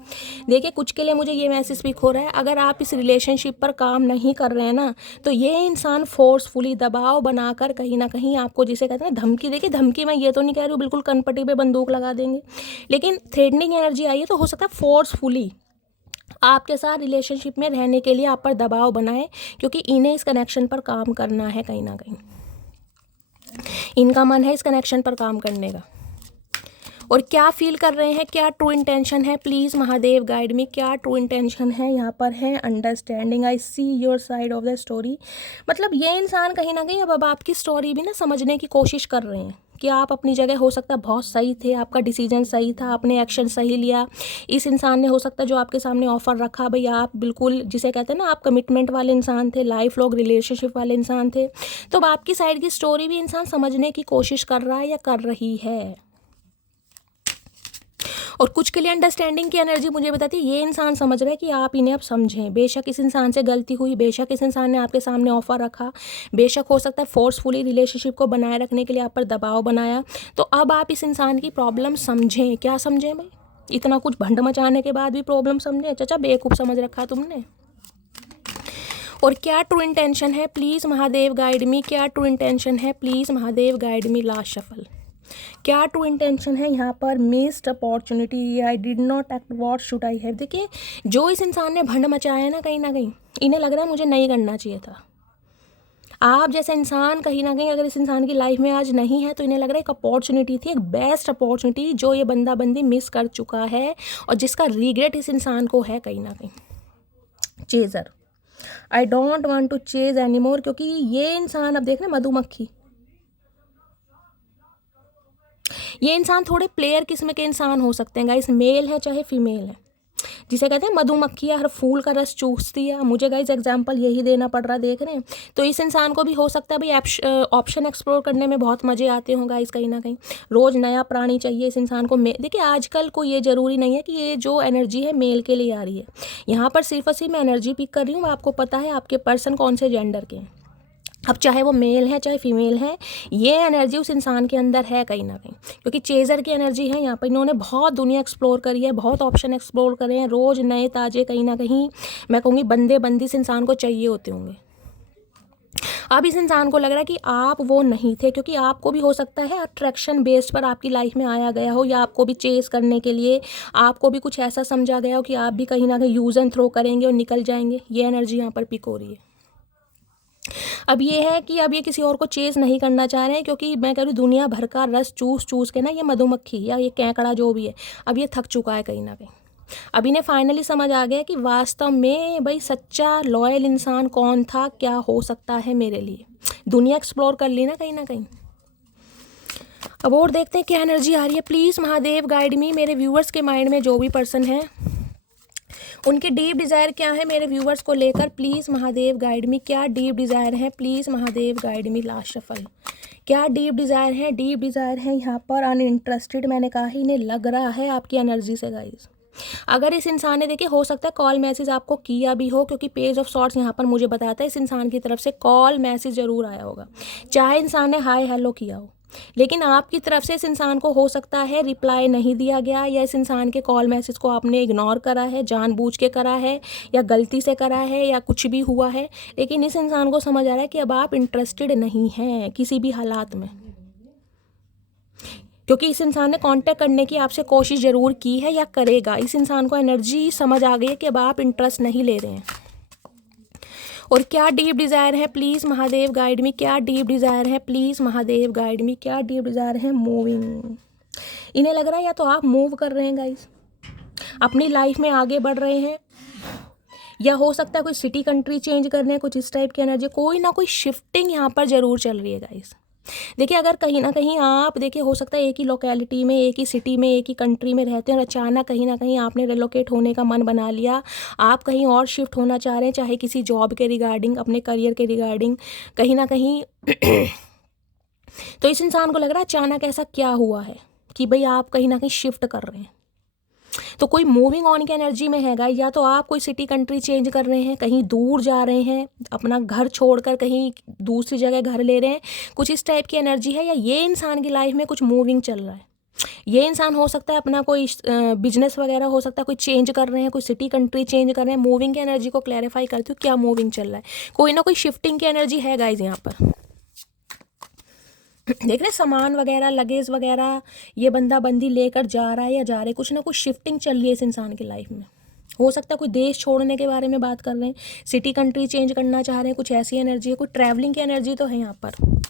देखिए कुछ के लिए मुझे ये मैसेज पिक हो रहा है, अगर आप इस रिलेशनशिप पर काम नहीं कर रहे हैं ना तो ये इंसान फोर्सफुली दबाव बनाकर कहीं ना कहीं आपको, जिसे कहते हैं धमकी, देखिए धमकी मैं ये तो नहीं कह रही हूँ बिल्कुल कनपटी पे बंदूक लगा देंगे, लेकिन थ्रेटनिंग एनर्जी आई है तो हो सकता है फोर्सफुली आपके साथ रिलेशनशिप में रहने के लिए आप पर दबाव बनाए, क्योंकि इन्हें इस कनेक्शन पर काम करना है। कहीं ना कहीं इनका मन है इस कनेक्शन पर काम करने का। और क्या फील कर रहे हैं, क्या ट्रू इंटेंशन है, प्लीज़ महादेव गाइड मी, क्या ट्रू इंटेंशन है। यहाँ पर है understanding, I see your side of the story. मतलब ये इंसान कहीं ना कहीं अब आपकी स्टोरी भी ना समझने की कोशिश कर रहे हैं कि आप अपनी जगह हो सकता है बहुत सही थे, आपका डिसीजन सही था, आपने एक्शन सही लिया। इस इंसान ने हो सकता है जो आपके सामने ऑफ़र रखा, भाई आप बिल्कुल जिसे कहते हैं ना, आप कमिटमेंट वाले इंसान थे, लाइफ लॉन्ग रिलेशनशिप वाले इंसान थे। तो अब आपकी साइड की स्टोरी भी इंसान समझने की कोशिश कर रहा है या कर रही है। और कुछ के लिए अंडरस्टैंडिंग की एनर्जी मुझे बताती है ये इंसान समझ रहा है कि आप इन्हें अब समझें। बेशक इस इंसान से गलती हुई, बेशक इस इंसान ने आपके सामने ऑफर रखा, बेशक हो सकता है फोर्सफुली रिलेशनशिप को बनाए रखने के लिए आप पर दबाव बनाया, तो अब आप इस इंसान की प्रॉब्लम समझें। क्या समझें भाई, इतना कुछ भंड मचाने के बाद भी प्रॉब्लम समझें? चाचा बेवकूफ़ समझ रखा तुमने। और क्या ट्रू इंटेंशन है, प्लीज़ महादेव गाइड मी, क्या ट्रू इंटेंशन है, please Mahadev guide me. Last shuffle, क्या ट्रू इंटेंशन है यहाँ पर। Missed opportunity, I did not act, what should I have. देखिए जो इस इंसान ने भंड मचाया है ना कहीं इन्हें लग रहा है मुझे नहीं करना चाहिए था। आप जैसा इंसान कहीं ना कहीं अगर इस इंसान की लाइफ में आज नहीं है तो इन्हें लग रहा है एक अपॉर्चुनिटी थी, एक बेस्ट अपॉर्चुनिटी जो ये बंदा बंदी मिस कर चुका है और जिसका रिग्रेट इस इंसान को है कहीं ना कहीं। Chaser, I don't want to chase any more, क्योंकि ये इंसान अब देखना मधुमक्खी, ये इंसान थोड़े प्लेयर किस्म के इंसान हो सकते हैं गाइस, मेल है चाहे फीमेल है। जिसे कहते हैं मधुमक्खियाँ हर फूल का रस चूसती है, मुझे गाइस एग्जांपल यही देना पड़ रहा, देख रहे हैं। तो इस इंसान को भी हो सकता है भाई ऑप्शन एक्सप्लोर करने में बहुत मज़े आते हों गाइस, कहीं ना कहीं रोज़ नया प्राणी चाहिए इस इंसान को। देखिए आजकल को ये ज़रूरी नहीं है कि ये जो एनर्जी है मेल के लिए आ रही है, यहाँ पर सिर्फ और सिर्फ मैं एनर्जी पिक कर रही हूँ। आपको पता है आपके पर्सन कौन से जेंडर के हैं, अब चाहे वो मेल है चाहे फीमेल है, ये एनर्जी उस इंसान के अंदर है कहीं ना कहीं, क्योंकि चेजर की एनर्जी है यहाँ पर। इन्होंने बहुत दुनिया एक्सप्लोर करी है, बहुत ऑप्शन एक्सप्लोर करे हैं, रोज़ नए ताजे कहीं ना कहीं मैं कहूँगी बंदे बंदी इस इंसान को चाहिए होते होंगे। अब इस इंसान को लग रहा है कि आप वो नहीं थे, क्योंकि आपको भी हो सकता है अट्रैक्शन बेस्ड पर आपकी लाइफ में आया गया हो, या आपको भी चेस करने के लिए आपको भी कुछ ऐसा समझा गया हो कि आप भी कहीं ना कहीं यूज़ एंड थ्रो करेंगे और निकल जाएंगे। ये एनर्जी यहाँ पर पिक हो रही है। अब ये है कि अब ये किसी और को चेज़ नहीं करना चाह रहे हैं, क्योंकि मैं कह रही हूँ दुनिया भर का रस चूस चूस के ना ये मधुमक्खी या ये कैंकड़ा जो भी है अब ये थक चुका है कहीं ना कहीं। अब इन्हें फाइनली समझ आ गया कि वास्तव में भाई सच्चा लॉयल इंसान कौन था, क्या हो सकता है मेरे लिए। दुनिया एक्सप्लोर कर ली ना कहीं ना कहीं। अब और देखते हैं क्या एनर्जी आ रही है। प्लीज़ महादेव गाइड मी, मेरे व्यूअर्स के माइंड में जो भी पर्सन है उनके डीप डिज़ायर क्या है मेरे व्यूवर्स को लेकर, प्लीज़ महादेव गाइड मी। क्या डीप डिज़ायर है, please Mahadev guide me. Last shuffle, क्या डीप डिज़ायर है, डीप डिज़ायर है यहाँ पर अनइंटरेस्टेड। मैंने कहा ही इन्हें लग रहा है आपकी एनर्जी से गाइस। अगर इस इंसान ने देखिए हो सकता है कॉल मैसेज आपको किया भी हो, क्योंकि पेज ऑफ सॉर्ट्स यहाँ पर मुझे बताता है इस इंसान की तरफ से कॉल मैसेज ज़रूर आया होगा, चाहे इंसान ने हाय हेलो किया हो, लेकिन आपकी तरफ से इस इंसान को हो सकता है रिप्लाई नहीं दिया गया, या इस इंसान के कॉल मैसेज को आपने इग्नोर करा है, जानबूझ के करा है या गलती से करा है या कुछ भी हुआ है। लेकिन इस इंसान को समझ आ रहा है कि अब आप इंटरेस्टेड नहीं हैं किसी भी हालात में, क्योंकि इस इंसान ने कांटेक्ट करने की आपसे कोशिश ज़रूर की है या करेगा। इस इंसान को एनर्जी समझ आ गई है कि अब आप इंटरेस्ट नहीं ले रहे हैं। और क्या डीप डिज़ायर है, प्लीज़ महादेव गाइड मी। क्या डीप डिज़ायर है, प्लीज़ महादेव गाइड मी। क्या डीप डिज़ायर है, मूविंग। इन्हें लग रहा है या तो आप मूव कर रहे हैं गाइस, अपनी लाइफ में आगे बढ़ रहे हैं, या हो सकता है कोई सिटी कंट्री चेंज कर रहे हैं, कुछ इस टाइप की एनर्जी, कोई ना कोई शिफ्टिंग यहाँ पर ज़रूर चल रही है गाइस। देखिए अगर कहीं ना कहीं आप देखिए हो सकता है एक ही लोकेलिटी में, एक ही सिटी में, एक ही कंट्री में रहते हैं और अचानक कहीं ना कहीं आपने रिलोकेट होने का मन बना लिया, आप कहीं और शिफ्ट होना चाह रहे हैं, चाहे किसी जॉब के रिगार्डिंग, अपने करियर के रिगार्डिंग कहीं ना कहीं तो इस इंसान को लग रहा है अचानक ऐसा क्या हुआ है कि भाई आप कहीं ना कहीं शिफ्ट कर रहे हैं। तो कोई मूविंग ऑन की एनर्जी में है गाइस, या तो आप कोई सिटी कंट्री चेंज कर रहे हैं, कहीं दूर जा रहे हैं, अपना घर छोड़कर कहीं दूसरी जगह घर ले रहे हैं, कुछ इस टाइप की एनर्जी है, या ये इंसान की लाइफ में कुछ मूविंग चल रहा है। ये इंसान हो सकता है अपना कोई बिजनेस वगैरह हो सकता है कोई चेंज कर रहे हैं, कोई सिटी कंट्री चेंज कर रहे हैं। मूविंग की एनर्जी को क्लैरिफाई करती हूँ, क्या मूविंग चल रहा है, कोई ना कोई शिफ्टिंग की एनर्जी है गाइस यहाँ पर। देख रहे सामान वगैरह लगेज वगैरह ये बंदा बंदी लेकर जा रहा है या जा रहे, कुछ ना कुछ शिफ्टिंग चल रही है इस इंसान की लाइफ में। हो सकता है कोई देश छोड़ने के बारे में बात कर रहे हैं, सिटी कंट्री चेंज करना चाह रहे हैं, कुछ ऐसी एनर्जी है, कोई ट्रैवलिंग की एनर्जी तो है यहाँ पर।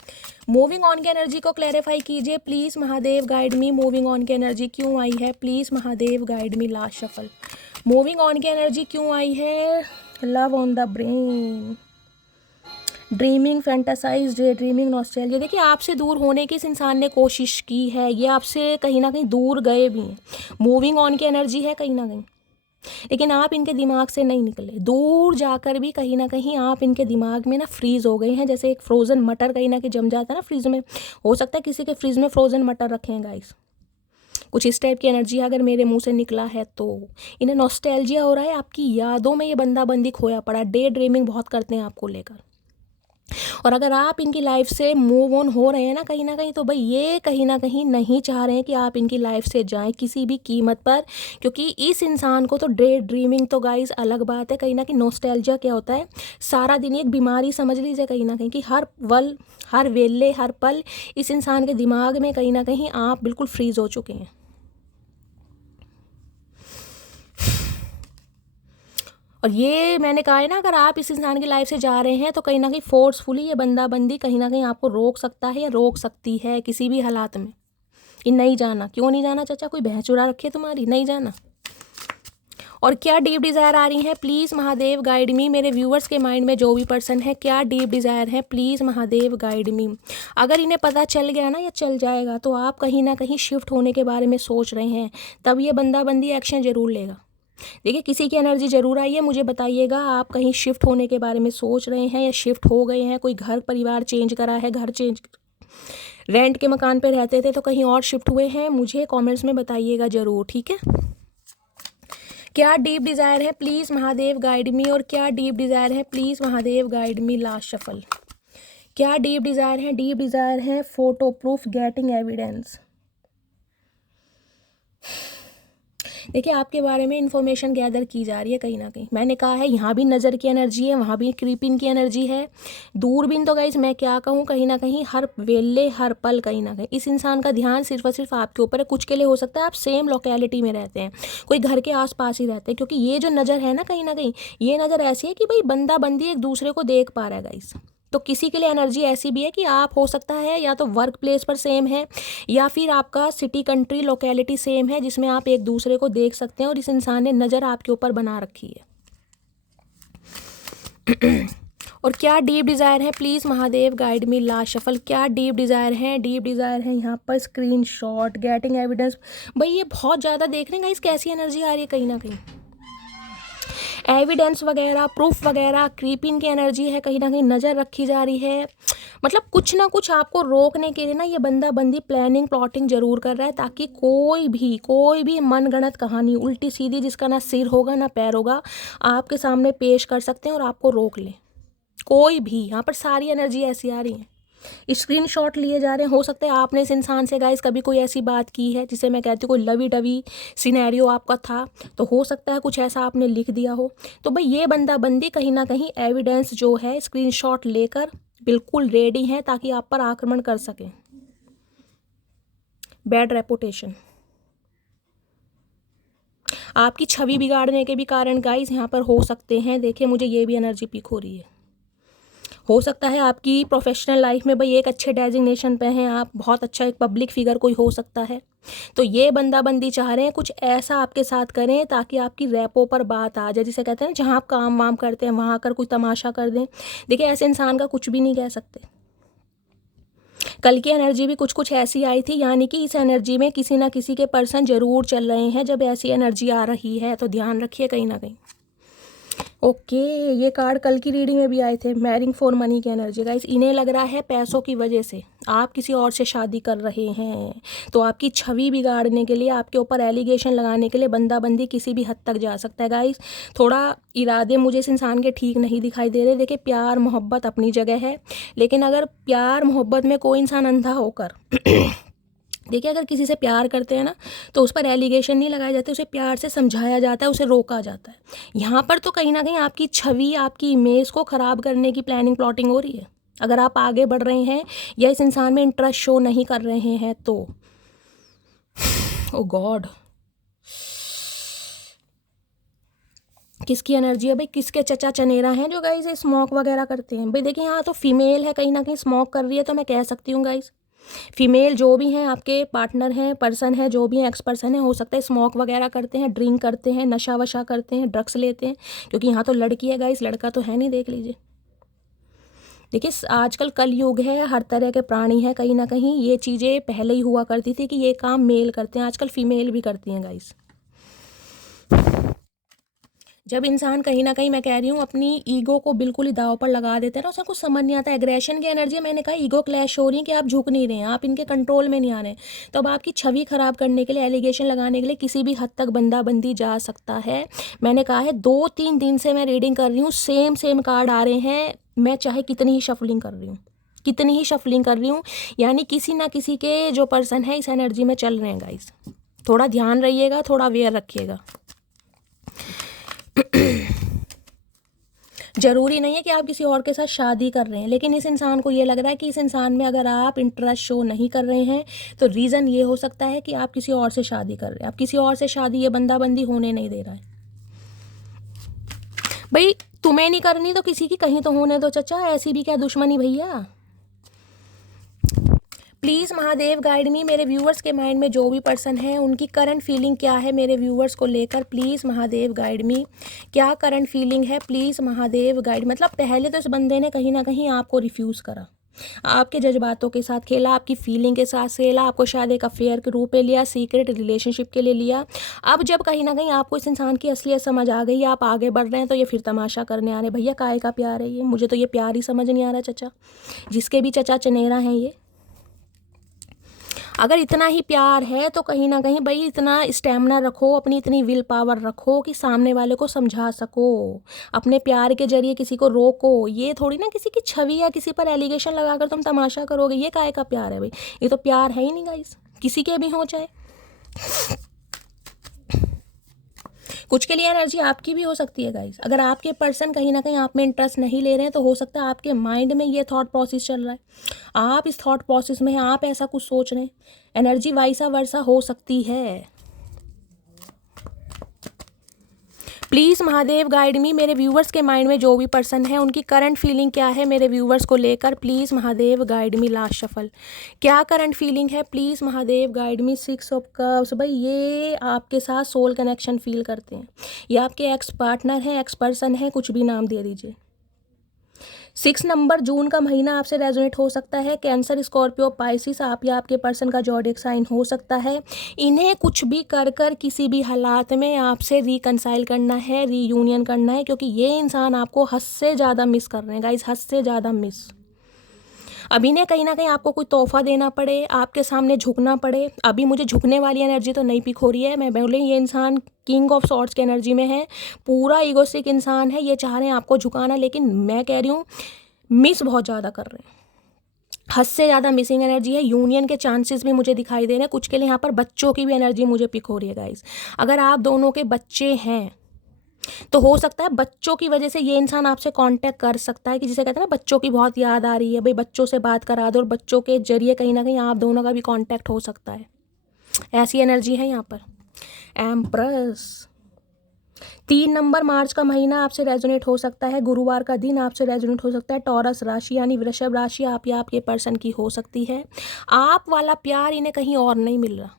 मूविंग ऑन की एनर्जी को क्लैरिफाई कीजिए please Mahadev, guide me. Moving on की एनर्जी क्यों आई है please Mahadev, guide me. Last shuffle. Moving on की एनर्जी क्यों आई है? Love on the brain, dreaming, fantasise, day dreaming, nostalgia. देखिए आपसे दूर होने की इस इंसान ने कोशिश की है, ये आपसे कहीं ना कहीं दूर गए भी हैं। मूविंग ऑन की एनर्जी है कहीं ना कहीं, लेकिन आप इनके दिमाग से नहीं निकले। दूर जाकर भी कहीं ना कहीं आप इनके दिमाग में ना फ्रीज हो गए हैं, जैसे एक फ्रोज़न मटर कहीं ना कहीं जम जाता है ना फ्रिज में। हो सकता है किसी के फ्रिज में फ्रोज़न मटर रखे हैं गाइस, कुछ इस टाइप की एनर्जी अगर मेरे मुंह से निकला है तो। इन्हें नॉस्टैल्जिया हो रहा है, आपकी यादों में ये बंदा बंदी खोया पड़ा। डे ड्रीमिंग बहुत करते हैं आपको लेकर, और अगर आप इनकी लाइफ से मूव ऑन हो रहे हैं ना कहीं तो भाई ये कहीं ना कहीं नहीं चाह रहे हैं कि आप इनकी लाइफ से जाएं किसी भी कीमत पर, क्योंकि इस इंसान को तो डे ड्रीमिंग तो गाइस अलग बात है। कहीं ना कहीं नॉस्टैल्जिया क्या होता है, सारा दिन एक बीमारी समझ लीजिए कहीं ना कहीं, कि हर वेले हर पल इस इंसान के दिमाग में कहीं ना कहीं आप बिल्कुल फ्रीज हो चुके हैं। और ये मैंने कहा है ना, अगर आप इस इंसान की लाइफ से जा रहे हैं तो कहीं ना कहीं फोर्सफुली ये बंदा बंदी कहीं ना कहीं आपको रोक सकता है या रोक सकती है किसी भी हालात में कि नहीं जाना। क्यों नहीं जाना चाचा, कोई भैंस चुरा रखी है तुम्हारी, नहीं जाना। और क्या डीप डिज़ायर आ रही है प्लीज़ महादेव, गाइड मी। मेरे व्यूअर्स के माइंड में जो भी पर्सन है, क्या डीप डिज़ायर है प्लीज़ महादेव, गाइड मी। अगर इन्हें पता चल गया ना या चल जाएगा तो आप कहीं ना कहीं शिफ्ट होने के बारे में सोच रहे हैं, तब ये बंदा बंदी एक्शन ज़रूर लेगा। देखिए किसी की एनर्जी ज़रूर आई है, मुझे बताइएगा आप कहीं शिफ्ट होने के बारे में सोच रहे हैं या शिफ्ट हो गए हैं। कोई घर परिवार चेंज करा है, घर चेंज, रेंट के मकान पे रहते थे तो कहीं और शिफ्ट हुए हैं, मुझे कमेंट्स में बताइएगा ज़रूर, ठीक है। क्या डीप डिज़ायर है प्लीज़ महादेव, गाइड मी। और क्या डीप डिज़ायर है please Mahadev, guide me. Last shuffle. क्या डीप डिज़ायर है? डीप डिज़ायर है फोटो प्रूफ, गेटिंग एविडेंस। देखिए आपके बारे में इन्फॉर्मेशन गैदर की जा रही है कहीं ना कहीं। मैंने कहा है यहाँ भी नज़र की एनर्जी है, वहाँ भी क्रीपिन की एनर्जी है। दूरबीन तो गाइस मैं क्या कहूँ, कहीं ना कहीं हर वेले हर पल कहीं ना कहीं इस इंसान का ध्यान सिर्फ और सिर्फ आपके ऊपर है। कुछ के लिए हो सकता है आप सेम लोकेलिटी में रहते हैं, कोई घर के आसपास ही रहते हैं, क्योंकि ये जो नज़र है ना कहीं ना कहीं ये नज़र ऐसी है कि भाई बंदा बंदी एक दूसरे को देख पा रहा है गाइस। तो किसी के लिए एनर्जी ऐसी भी है कि आप हो सकता है या तो वर्क प्लेस पर सेम है या फिर आपका सिटी कंट्री लोकेलिटी सेम है, जिसमें आप एक दूसरे को देख सकते हैं और इस इंसान ने नज़र आपके ऊपर बना रखी है। और क्या डीप डिज़ायर है please Mahadev, guide me. Last shuffle. क्या डीप डिज़ायर है? डीप डिज़ायर है यहाँ पर स्क्रीनशॉट, गेटिंग एविडेंस। भाई ये बहुत ज़्यादा देख रहे हैं गाइस कैसी एनर्जी आ रही है कहीं ना कहीं, एविडेंस वगैरह, प्रूफ वगैरह, क्रीपिन की एनर्जी है, कहीं ना कहीं नज़र रखी जा रही है। मतलब कुछ ना कुछ आपको रोकने के लिए ना ये बंदा बंदी प्लानिंग प्लॉटिंग ज़रूर कर रहा है, ताकि कोई भी मनगढ़ंत कहानी उल्टी सीधी जिसका ना सिर होगा ना पैर होगा आपके सामने पेश कर सकते हैं और आपको रोक ले। कोई भी, यहाँ पर सारी एनर्जी ऐसी आ रही है, स्क्रीनशॉट लिए जा रहे हैं। हो सकता है आपने इस इंसान से गाइस कभी कोई ऐसी बात की है जिसे मैं कहती हूँ कोई लवी डवी सिनेरियो आपका था, तो हो सकता है कुछ ऐसा आपने लिख दिया हो। तो भाई ये बंदा बंदी कहीं ना कहीं एविडेंस जो है स्क्रीनशॉट लेकर बिल्कुल रेडी हैं ताकि आप पर आक्रमण कर सकें। बैड रेपुटेशन, आपकी छवि बिगाड़ने के भी कारण गाइस यहाँ पर हो सकते हैं। देखिए मुझे ये भी एनर्जी पिक हो रही है। हो सकता है आपकी प्रोफेशनल लाइफ में भाई एक अच्छे डेजिग्नेशन पे हैं आप, बहुत अच्छा एक पब्लिक फिगर कोई हो सकता है। तो ये बंदा बंदी चाह रहे हैं कुछ ऐसा आपके साथ करें ताकि आपकी रैपो पर बात आ जाए, जिसे कहते हैं जहाँ आप काम वाम करते हैं वहाँ आकर कोई तमाशा कर दें। देखिए ऐसे इंसान का कुछ भी नहीं कह सकते। कल की एनर्जी भी कुछ कुछ ऐसी आई थी, यानी कि इस एनर्जी में किसी ना किसी के पर्सन जरूर चल रहे हैं। जब ऐसी एनर्जी आ रही है तो ध्यान रखिए कहीं ना कहीं। ओके ये कार्ड कल की रीडिंग में भी आए थे, मैरिंग फॉर मनी की एनर्जी। गाइस इन्हें लग रहा है पैसों की वजह से आप किसी और से शादी कर रहे हैं, तो आपकी छवि बिगाड़ने के लिए, आपके ऊपर एलिगेशन लगाने के लिए बंदा बंदी किसी भी हद तक जा सकता है। गाइस थोड़ा इरादे मुझे इस इंसान के ठीक नहीं दिखाई दे रहे। देखिए प्यार मोहब्बत अपनी जगह है, लेकिन अगर प्यार मोहब्बत में कोई इंसान अंधा होकर देखिए अगर किसी से प्यार करते हैं ना तो उस पर एलिगेशन नहीं लगाए जाते, उसे प्यार से समझाया जाता है, उसे रोका जाता है। यहाँ पर तो कहीं ना कहीं आपकी छवि, आपकी इमेज को ख़राब करने की प्लानिंग प्लॉटिंग हो रही है। अगर आप आगे बढ़ रहे हैं या इस इंसान में इंटरेस्ट शो नहीं कर रहे हैं तो ओ गॉड, किसकी एनर्जी है भाई, किसके चचा चनेरा हैं जो गाइस ये स्मोक वगैरह करते हैं। भाई देखिए यहाँ तो फीमेल है, कहीं ना कहीं स्मोक कर रही है, तो मैं कह सकती हूँ गाइस फीमेल जो भी हैं आपके पार्टनर हैं, पर्सन है, जो भी हैं, एक्स पर्सन है, हो सकता है स्मोक वगैरह करते हैं, ड्रिंक करते हैं, नशा वशा करते हैं, ड्रग्स लेते हैं। क्योंकि यहाँ तो लड़की है गाइस, लड़का तो है नहीं, देख लीजिए। देखिए आजकल कल युग है, हर तरह के प्राणी हैं, कहीं ना कहीं ये चीज़ें पहले ही हुआ करती थी कि ये काम मेल करते हैं, आजकल फीमेल भी करती हैं गाइस। जब इंसान कहीं ना कहीं, मैं कह रही हूँ, अपनी ईगो को बिल्कुल ही दांव पर लगा देते हैं ना, उसे कुछ समझ नहीं आता। एग्रेशन की एनर्जी, मैंने कहा ईगो क्लैश हो रही है कि आप झुक नहीं रहे हैं, आप इनके कंट्रोल में नहीं आ रहे हैं। तो अब आपकी छवि खराब करने के लिए, एलिगेशन लगाने के लिए किसी भी हद तक बंदा बंदी जा सकता है। मैंने कहा है 2-3 दिन से मैं रीडिंग कर रही हूँ, सेम कार्ड आ रहे हैं, मैं चाहे कितनी ही शफलिंग कर रही हूँ, कितनी ही शफलिंग कर रही हूँ, यानी किसी ना किसी के जो पर्सन है इस एनर्जी में चल रहे हैं गाइस। थोड़ा ध्यान रहिएगा, थोड़ा अवेयर रखिएगा। ज़रूरी नहीं है कि आप किसी और के साथ शादी कर रहे हैं, लेकिन इस इंसान को ये लग रहा है कि इस इंसान में अगर आप इंटरेस्ट शो नहीं कर रहे हैं तो रीज़न ये हो सकता है कि आप किसी और से शादी कर रहे हैं। आप किसी और से शादी ये बंदा बंदी होने नहीं दे रहा है। भाई तुम्हें नहीं करनी तो किसी की कहीं तो होने दो चचा, ऐसी भी क्या दुश्मनी भैया। प्लीज़ महादेव गाइड मी, मेरे व्यूअर्स के माइंड में जो भी पर्सन है उनकी करंट फीलिंग क्या है मेरे व्यूअर्स को लेकर। प्लीज़ महादेव गाइड मी, क्या करंट फीलिंग है, प्लीज़ महादेव गाइड। मतलब पहले तो इस बंदे ने कहीं ना कहीं आपको रिफ्यूज़ करा, आपके जज्बातों के साथ खेला, आपकी फीलिंग के साथ खेला, आपको शायद एक अफेयर के रूप में लिया, सीक्रेट रिलेशनशिप के लिए लिया। अब जब कहीं ना कहीं आपको इस इंसान की असलियत समझ आ गई, आप आगे बढ़ रहे हैं, तो ये फिर तमाशा करने आ रहे हैं। भैया काय का प्यार है ये, मुझे तो ये प्यार ही समझ नहीं आ रहा चचा, जिसके भी चचा चनेरा हैं ये। अगर इतना ही प्यार है तो कहीं ना कहीं भाई इतना स्टेमिना रखो, अपनी इतनी विल पावर रखो कि सामने वाले को समझा सको, अपने प्यार के जरिए किसी को रोको। ये थोड़ी ना किसी की छवि या किसी पर एलिगेशन लगाकर तुम तमाशा करोगे, ये काहे का प्यार है भाई, ये तो प्यार है ही नहीं गाइस, किसी के भी हो चाहे। कुछ के लिए एनर्जी आपकी भी हो सकती है गाइस। अगर आपके पर्सन कहीं ना कहीं आप में इंटरेस्ट नहीं ले रहे हैं तो हो सकता है आपके माइंड में ये थॉट प्रोसेस चल रहा है, आप इस थॉट प्रोसेस में हैं, आप ऐसा कुछ सोच रहे हैं। एनर्जी वाइसा वर्सा हो सकती है। प्लीज़ महादेव गाइड मी, मेरे व्यूवर्स के माइंड में जो भी पर्सन है उनकी करंट फीलिंग क्या है मेरे व्यूवर्स को लेकर। Please Mahadev guide me. Last shuffle, क्या करंट फीलिंग है, please Mahadev guide me. 6 of cups, भाई ये आपके साथ सोल कनेक्शन फील करते हैं, ये आपके एक्स पार्टनर हैं, एक्स पर्सन है, कुछ भी नाम दे दीजिए। 6 नंबर, जून का महीना आपसे रेजोनेट हो सकता है। कैंसर, स्कॉर्पियो, पाइसिस, आप या आपके पर्सन का जॉडिक साइन हो सकता है। इन्हें कुछ भी कर कर किसी भी हालात में आपसे रिकनसाइल करना है, रीयूनियन करना है, क्योंकि ये इंसान आपको हद से ज़्यादा मिस कर रहे हैं गाइस, हद से ज़्यादा मिस। अब इन्हें कहीं ना कहीं आपको कोई तोहफा देना पड़े, आपके सामने झुकना पड़े। अभी मुझे झुकने वाली एनर्जी तो नहीं पिक हो रही है, मैं बोले ये इंसान किंग ऑफ सॉर्ड्स की एनर्जी में है, पूरा ईगोस्टिक इंसान है, ये चाह रहे हैं आपको झुकाना, लेकिन मैं कह रही हूँ मिस बहुत ज़्यादा कर रहे हैं, हद से ज़्यादा मिसिंग एनर्जी है। यूनियन के चांसेस भी मुझे दिखाई दे रहे हैं। कुछ के लिए यहाँ पर बच्चों की भी एनर्जी मुझे पिक हो रही है गाइस। अगर आप दोनों के बच्चे हैं तो हो सकता है बच्चों की वजह से ये इंसान आपसे कांटेक्ट कर सकता है, कि जिसे कहते हैं ना बच्चों की बहुत याद आ रही है, भाई बच्चों से बात करा दो, और बच्चों के जरिए कहीं ना कहीं आप दोनों का भी कांटेक्ट हो सकता है। ऐसी एनर्जी है यहाँ पर। एम्प्रेस, 3 नंबर, मार्च का महीना आपसे रेजोनेट हो सकता है, गुरुवार का दिन आपसे रेजोनेट हो सकता है। टॉरस राशि यानी वृषभ राशि आप या आपके पर्सन की हो सकती है। आप वाला प्यार इन्हें कहीं और नहीं मिल रहा।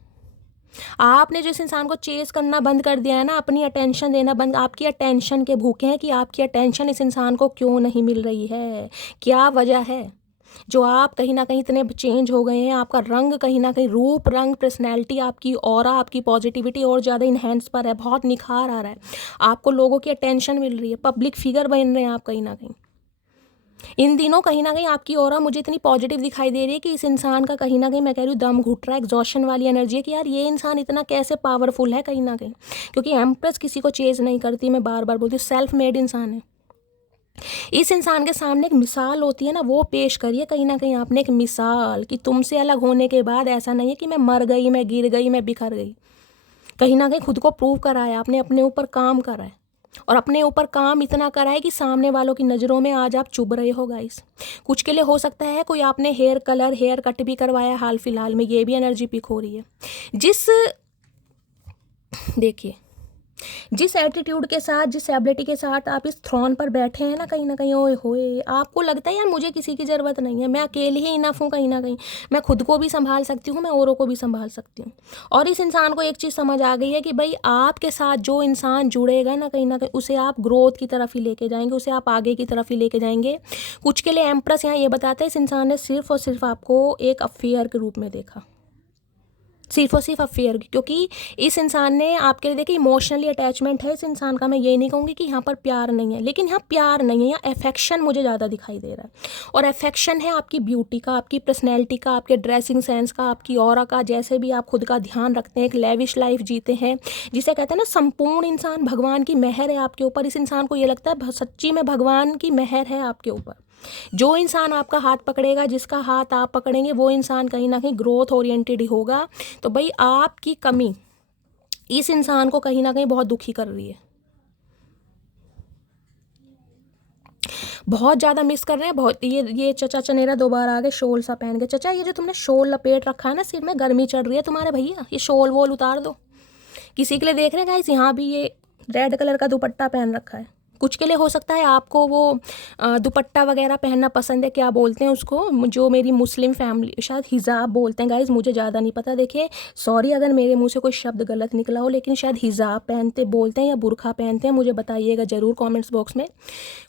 आपने जिस इंसान को चेस करना बंद कर दिया है ना, अपनी अटेंशन देना बंद, आपकी अटेंशन के भूखे हैं कि आपकी अटेंशन इस इंसान को क्यों नहीं मिल रही है, क्या वजह है जो आप कहीं ना कहीं इतने चेंज हो गए हैं। आपका रंग कहीं ना कहीं, रूप रंग, पर्सनैलिटी, आपकी ऑरा, आपकी पॉजिटिविटी और ज़्यादा इन्हेंस पर है, बहुत निखार आ रहा है, आपको लोगों की अटेंशन मिल रही है, पब्लिक फिगर बन रहे हैं आप कहीं ना कहीं। इन दिनों कहीं ना कहीं आपकी ऑरा मुझे इतनी पॉजिटिव दिखाई दे रही है कि इस इंसान का कहीं ना कहीं, मैं कह रही हूँ, दम घुट रहा है, एग्जॉशन वाली एनर्जी है कि यार ये इंसान इतना कैसे पावरफुल है कहीं ना कहीं। क्योंकि एम्प्रेस किसी को चेज नहीं करती, मैं बार बार बोलती हूँ, सेल्फ मेड इंसान है। इस इंसान के सामने एक मिसाल होती है ना, वो पेश करिए कहीं ना कहीं आपने, एक मिसाल कि तुमसे अलग होने के बाद ऐसा नहीं है कि मैं मर गई, मैं गिर गई, मैं बिखर गई। कहीं ना कहीं खुद को प्रूव कराया आपने, अपने ऊपर काम करा है, और अपने ऊपर काम इतना करा है कि सामने वालों की नज़रों में आज आप चुभ रहे हो गाइस। कुछ के लिए हो सकता है कोई आपने हेयर कलर, हेयर कट भी करवाया हाल फिलहाल में, ये भी एनर्जी पिक हो रही है। देखिए जिस एटीट्यूड के साथ, जिस एबिलिटी के साथ आप इस थ्रोन पर बैठे हैं ना कहीं ओए होए, आपको लगता है यार मुझे किसी की ज़रूरत नहीं है, मैं अकेले ही इनफ हूँ कहीं ना कहीं, मैं खुद को भी संभाल सकती हूँ, मैं औरों को भी संभाल सकती हूँ। और इस इंसान को एक चीज़ समझ आ गई है कि भाई आपके साथ जो इंसान जुड़ेगा ना कहीं उसे आप ग्रोथ की तरफ ही लेके जाएंगे, उसे आप आगे की तरफ ही लेके जाएंगे। कुछ के लिए एम्प्रेस यहाँ ये बताता है इस इंसान ने सिर्फ और सिर्फ आपको एक अफेयर के रूप में देखा, सिर्फ और सिर्फ अफेयर, क्योंकि इस इंसान ने आपके लिए देखिए इमोशनली अटैचमेंट है इस इंसान का। मैं ये नहीं कहूँगी कि यहाँ पर प्यार नहीं है, लेकिन यहाँ प्यार नहीं है, यहाँ अफेक्शन मुझे ज़्यादा दिखाई दे रहा है। और अफेक्शन है आपकी ब्यूटी का, आपकी पर्सनैलिटी का, आपके ड्रेसिंग सेंस का, आपकी ऑरा का, जैसे भी आप खुद का ध्यान रखते हैं, एक लेविश लाइफ जीते हैं, जिसे कहते हैं ना संपूर्ण इंसान, भगवान की मेहर है आपके ऊपर। इस इंसान को ये लगता है सच्ची में भगवान की मेहर है आपके ऊपर। जो इंसान आपका हाथ पकड़ेगा, जिसका हाथ आप पकड़ेंगे, वो इंसान कहीं ना कहीं ग्रोथ ओरिएंटेड ही होगा। तो भाई आपकी कमी इस इंसान को कहीं ना कहीं बहुत दुखी कर रही है, बहुत ज़्यादा मिस कर रहे हैं। बहुत ये चचा चनेरा दोबारा आ गए शॉल सा पहन के। चचा ये जो तुमने शॉल लपेट रखा है ना सिर में, गर्मी चढ़ रही है तुम्हारे भैया, ये शॉल वोल उतार दो। किसी के लिए देख रहे हैं गाइस, यहाँ भी ये रेड कलर का दुपट्टा पहन रखा है। कुछ के लिए हो सकता है आपको वो दुपट्टा वगैरह पहनना पसंद है, क्या बोलते हैं उसको, जो मेरी मुस्लिम फैमिली शायद हिजाब बोलते हैं गाइज, मुझे ज़्यादा नहीं पता। देखिए सॉरी अगर मेरे मुंह से कोई शब्द गलत निकला हो, लेकिन शायद हिजाब पहनते बोलते हैं या बुरखा पहनते हैं, मुझे बताइएगा ज़रूर कमेंट्स बॉक्स में।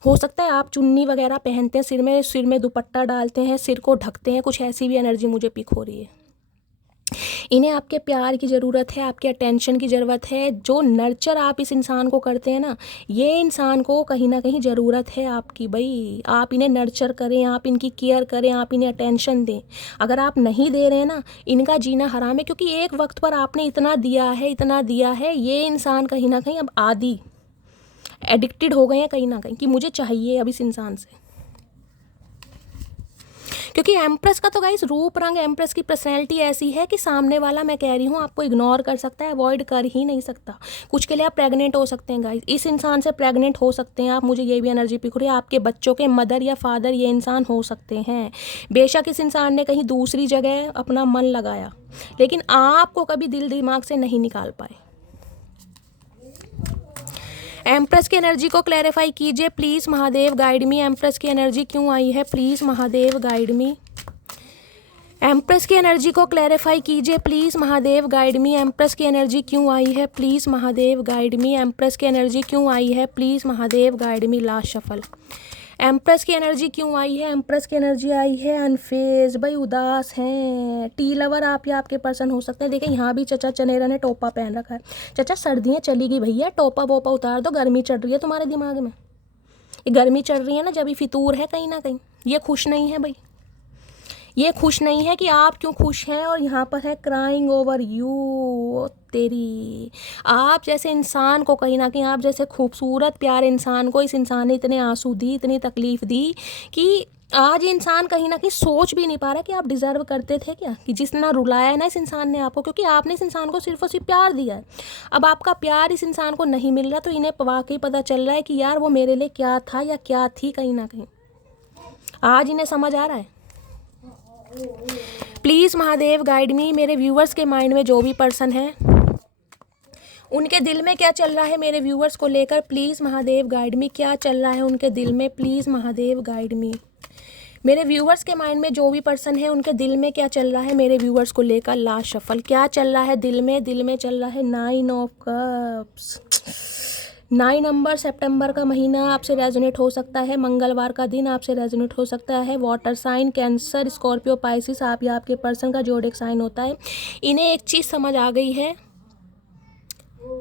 हो सकता है आप चुन्नी वगैरह पहनते हैं, सिर में दुपट्टा डालते हैं, सिर को ढकते हैं, कुछ ऐसी भी एनर्जी मुझे पिक हो रही है। इन्हें आपके प्यार की ज़रूरत है, आपके अटेंशन की ज़रूरत है। जो नर्चर आप इस इंसान को करते हैं ना, ये इंसान को कहीं ना कहीं ज़रूरत है आपकी। भाई आप इन्हें नर्चर करें, आप इनकी केयर करें, आप इन्हें अटेंशन दें। अगर आप नहीं दे रहे हैं ना, इनका जीना हराम है, क्योंकि एक वक्त पर आपने इतना दिया है, इतना दिया है। ये इंसान कहीं ना कहीं अब आदी एडिक्टेड हो गए हैं कहीं ना कहीं, कि मुझे चाहिए अब इस इंसान से। क्योंकि एम्प्रेस का तो गाइस रूप रंग, एम्प्रेस की पर्सनैलिटी ऐसी है कि सामने वाला, मैं कह रही हूँ, आपको इग्नोर कर सकता है, अवॉइड कर ही नहीं सकता। कुछ के लिए आप प्रेग्नेंट हो सकते हैं गाइस, इस इंसान से प्रेग्नेंट हो सकते हैं आप, मुझे ये भी एनर्जी पिक हो रही है। आपके बच्चों के मदर या फादर ये इंसान हो सकते हैं। बेशक इस इंसान ने कहीं दूसरी जगह अपना मन लगाया, लेकिन आपको कभी दिल दिमाग से नहीं निकाल पाए। एम्प्रेस की एनर्जी को क्लैरिफाई कीजिए please Mahadev, guide me. Empress की एनर्जी क्यों आई है, please Mahadev guide me. Empress की एनर्जी को क्लैरिफाई कीजिए please Mahadev, guide me. Empress की एनर्जी क्यों आई है, please Mahadev guide me. Empress की एनर्जी क्यों आई है, please Mahadev guide me. Last shuffle. Empress की एनर्जी क्यों आई है, एम्प्रेस की एनर्जी आई है अनफेज, भाई उदास हैं, टी लवर आप या आपके पर्सन हो सकते हैं। देखिए यहाँ भी चचा चनेरा ने टोपा पहन रखा है। चचा सर्दियाँ चली गई भैया, टोपा वोपा उतार दो, गर्मी चढ़ रही है तुम्हारे दिमाग में। ये गर्मी चढ़ रही है ना, जब ये फितूर है कहीं ना कहीं, ये खुश नहीं है भाई, ये खुश नहीं है कि आप क्यों खुश हैं। और यहाँ पर है क्राइंग ओवर यू, तेरी। आप जैसे इंसान को कहीं ना कहीं, आप जैसे खूबसूरत प्यारे इंसान को इस इंसान ने इतने आंसू दी, इतनी तकलीफ़ दी कि आज ये इंसान कहीं ना कहीं सोच भी नहीं पा रहा कि आप डिज़र्व करते थे क्या, कि जितना रुलाया है ना इस इंसान ने आपको, क्योंकि आपने इस इंसान को सिर्फ और सिर्फ प्यार दिया है। अब आपका प्यार इस इंसान को नहीं मिल रहा, तो इन्हें वाकई पता चल रहा है कि यार वो मेरे लिए क्या था या क्या थी कहीं ना कहीं। आज इन्हें समझ आ रहा है। प्लीज़ महादेव गाइड मी। मेरे व्यूवर्स के माइंड में जो भी पर्सन है, उनके दिल में क्या चल रहा है मेरे व्यूवर्स को लेकर, प्लीज़ महादेव गाइड मी। क्या चल रहा है उनके दिल में, प्लीज़ महादेव गाइड मी। मेरे व्यूवर्स के माइंड में जो भी पर्सन है, उनके दिल में क्या चल रहा है मेरे व्यूवर्स को लेकर। Last shuffle. क्या चल रहा है दिल में, दिल में चल रहा है 9 ऑफ कप्स। 9 नंबर, सितंबर का महीना आपसे रेजोनेट हो सकता है, मंगलवार का दिन आपसे रेजोनेट हो सकता है। Water sign, Cancer, Scorpio, Pisces, आप या आपके पर्सन का जोडिक साइन होता है। इन्हें एक चीज़ समझ आ गई है,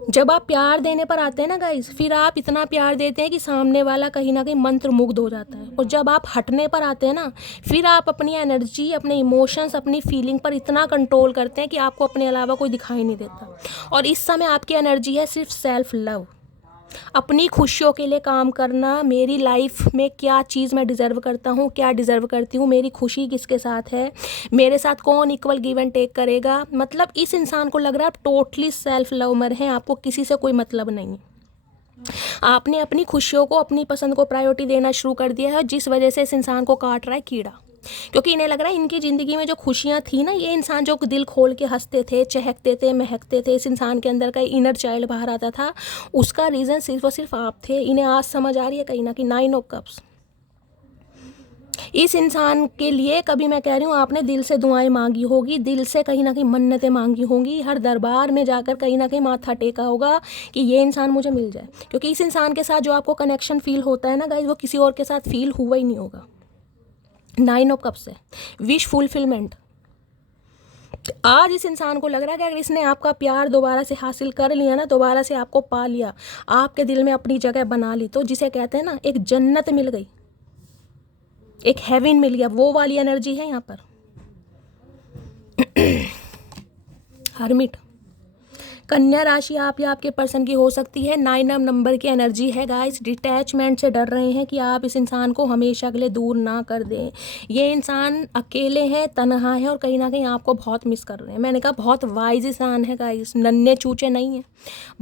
जब आप प्यार देने पर आते हैं ना गाइस, फिर आप इतना प्यार देते हैं कि सामने वाला कहीं ना कहीं मंत्र मुग्ध हो जाता है। और जब आप हटने पर आते हैं ना, फिर आप अपनी एनर्जी, अपने इमोशंस, अपनी फीलिंग पर इतना कंट्रोल करते हैं कि आपको अपने अलावा कोई दिखाई नहीं देता। और इस समय आपकी एनर्जी है सिर्फ सेल्फ लव, अपनी खुशियों के लिए काम करना। मेरी लाइफ में क्या चीज़ मैं डिज़र्व करता हूँ, क्या डिज़र्व करती हूँ, मेरी खुशी किसके साथ है, मेरे साथ कौन इक्वल गिव एंड टेक करेगा। मतलब इस इंसान को लग रहा है आप टोटली सेल्फ लवर हैं, आपको किसी से कोई मतलब नहीं। आपने अपनी खुशियों को, अपनी पसंद को प्रायोरिटी देना शुरू कर दिया है, जिस वजह से इस इंसान को काट रहा है कीड़ा। क्योंकि इन्हें लग रहा है इनकी ज़िंदगी में जो खुशियाँ थी ना, ये इंसान जो दिल खोल के हंसते थे, चहकते थे, महकते थे, इस इंसान के अंदर का इनर चाइल्ड बाहर आता था, उसका रीज़न सिर्फ और सिर्फ आप थे। इन्हें आज समझ आ रही है कहीं ना कहीं 9 ऑफ कप्स। इस इंसान के लिए कभी मैं कह रही हूँ आपने दिल से दुआएं मांगी होगी, दिल से कहीं ना कहीं मन्नतें मांगी होंगी, हर दरबार में जाकर कहीं ना कहीं माथा टेका होगा कि ये इंसान मुझे मिल जाए। क्योंकि इस इंसान के साथ जो आपको कनेक्शन फील होता है ना गाइस, वो किसी और के साथ फील हुआ ही नहीं होगा। 9 ऑफ कप्स है, विश फुलफिलमेंट। आज इस इंसान को लग रहा है कि अगर इसने आपका प्यार दोबारा से हासिल कर लिया ना, दोबारा से आपको पा लिया, आपके दिल में अपनी जगह बना ली, तो जिसे कहते हैं ना एक जन्नत मिल गई, एक हेवन मिल गया, वो वाली एनर्जी है यहाँ पर। हर्मिट, कन्या राशि आप या आपके पर्सन की हो सकती है। 9 नंबर की एनर्जी है गाइस। डिटैचमेंट से डर रहे हैं कि आप इस इंसान को हमेशा के लिए दूर ना कर दें। ये इंसान अकेले हैं, तन्हा है और कहीं ना कहीं आपको बहुत मिस कर रहे हैं। मैंने कहा बहुत वाइज इंसान है गाइस, नन्हे चूचे नहीं है।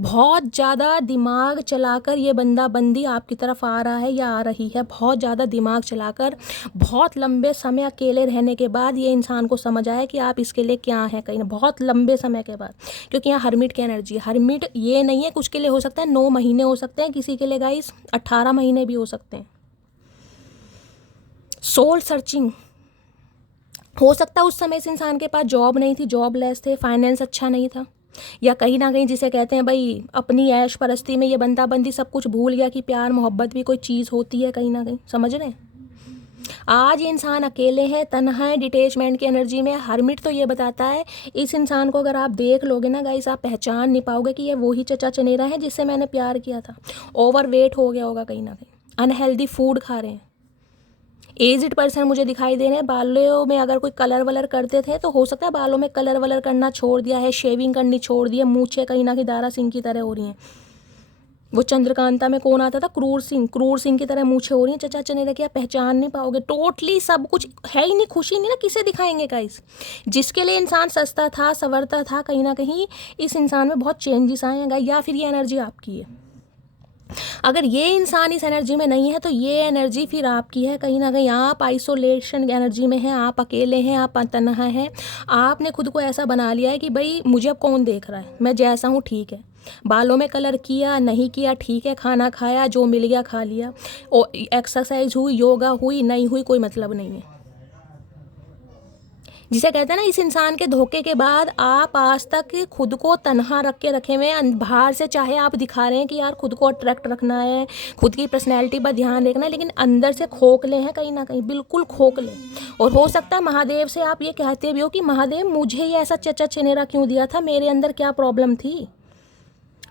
बहुत ज़्यादा दिमाग चलाकर ये बंदा बंदी आपकी तरफ आ रहा है या आ रही है। बहुत ज़्यादा दिमाग चलाकर, बहुत लंबे समय अकेले रहने के बाद ये इंसान को समझ आया कि आप इसके लिए क्या हैं, कहीं ना बहुत लंबे समय के बाद। क्योंकि यहाँ हर्मिट की एनर्जी है। हर्मिट ये नहीं है, कुछ के लिए हो सकता है 9 महीने हो सकते हैं, किसी के लिए गाइस 18 महीने भी हो सकते हैं। सोल सर्चिंग हो सकता है उस समय इस इंसान के पास जॉब नहीं थी, जॉबलेस थे, फाइनेंस अच्छा नहीं था, या कहीं ना कहीं जिसे कहते हैं भाई अपनी ऐश परस्ती में ये बंदा बंदी सब कुछ भूल गया कि प्यार मोहब्बत भी कोई चीज़ होती है, कहीं ना कहीं समझ रहे हैं। आज ये इंसान अकेले हैं, तन्हा है, डिटैचमेंट की एनर्जी में। हर्मिट तो ये बताता है इस इंसान को अगर आप देख लोगे ना गाइस, आप पहचान नहीं पाओगे कि ये वही चचा चनेरा है जिससे मैंने प्यार किया था। ओवरवेट हो गया होगा कहीं ना कहीं, अनहेल्दी फूड खा रहे हैं। एजिड पर्सन मुझे दिखाई दे रहे हैं। बालों में अगर कोई कलर वलर करते थे तो हो सकता है बालों में कलर वलर करना छोड़ दिया है, शेविंग करनी छोड़ दी है, मूछें कहीं ना कहीं दारा सिंह की तरह हो रही हैं। वो चंद्रकांता में कौन आता था, क्रूर सिंह की तरह मूछें हो रही हैं। चचा चनेरा की आप पहचान नहीं पाओगे। टोटली सब कुछ है ही नहीं, खुशी नहीं ना, किसे दिखाएंगे गाइस। जिसके लिए इंसान सस्ता था, संवरता था, कहीं ना कहीं इस इंसान में बहुत चेंजेस आए हैं गाइस। या फिर ये एनर्जी आपकी है। अगर ये इंसान इस एनर्जी में नहीं है तो ये एनर्जी फिर आपकी है। कहीं ना कहीं आप आइसोलेशन एनर्जी में हैं, आप अकेले हैं, आप तन्हा हैं। आपने खुद को ऐसा बना लिया है कि भाई मुझे अब कौन देख रहा है, मैं जैसा हूँ ठीक है। बालों में कलर किया नहीं किया ठीक है, खाना खाया जो मिल गया खा लिया, और एक्सरसाइज हुई, योगा हुई नहीं हुई, कोई मतलब नहीं है। जिसे कहते हैं ना, इस इंसान के धोखे के बाद आप आज तक खुद को तन्हा रख के रखे हुए हैं। बाहर से चाहे आप दिखा रहे हैं कि यार खुद को अट्रैक्ट रखना है, खुद की पर्सनैलिटी पर ध्यान रखना है, लेकिन अंदर से खोखले हैं कहीं ना कहीं, बिल्कुल खोखले। और हो सकता है महादेव से आप ये कहते भी हो कि महादेव मुझे ये ऐसा चचा चनेरा क्यों दिया था, मेरे अंदर क्या प्रॉब्लम थी।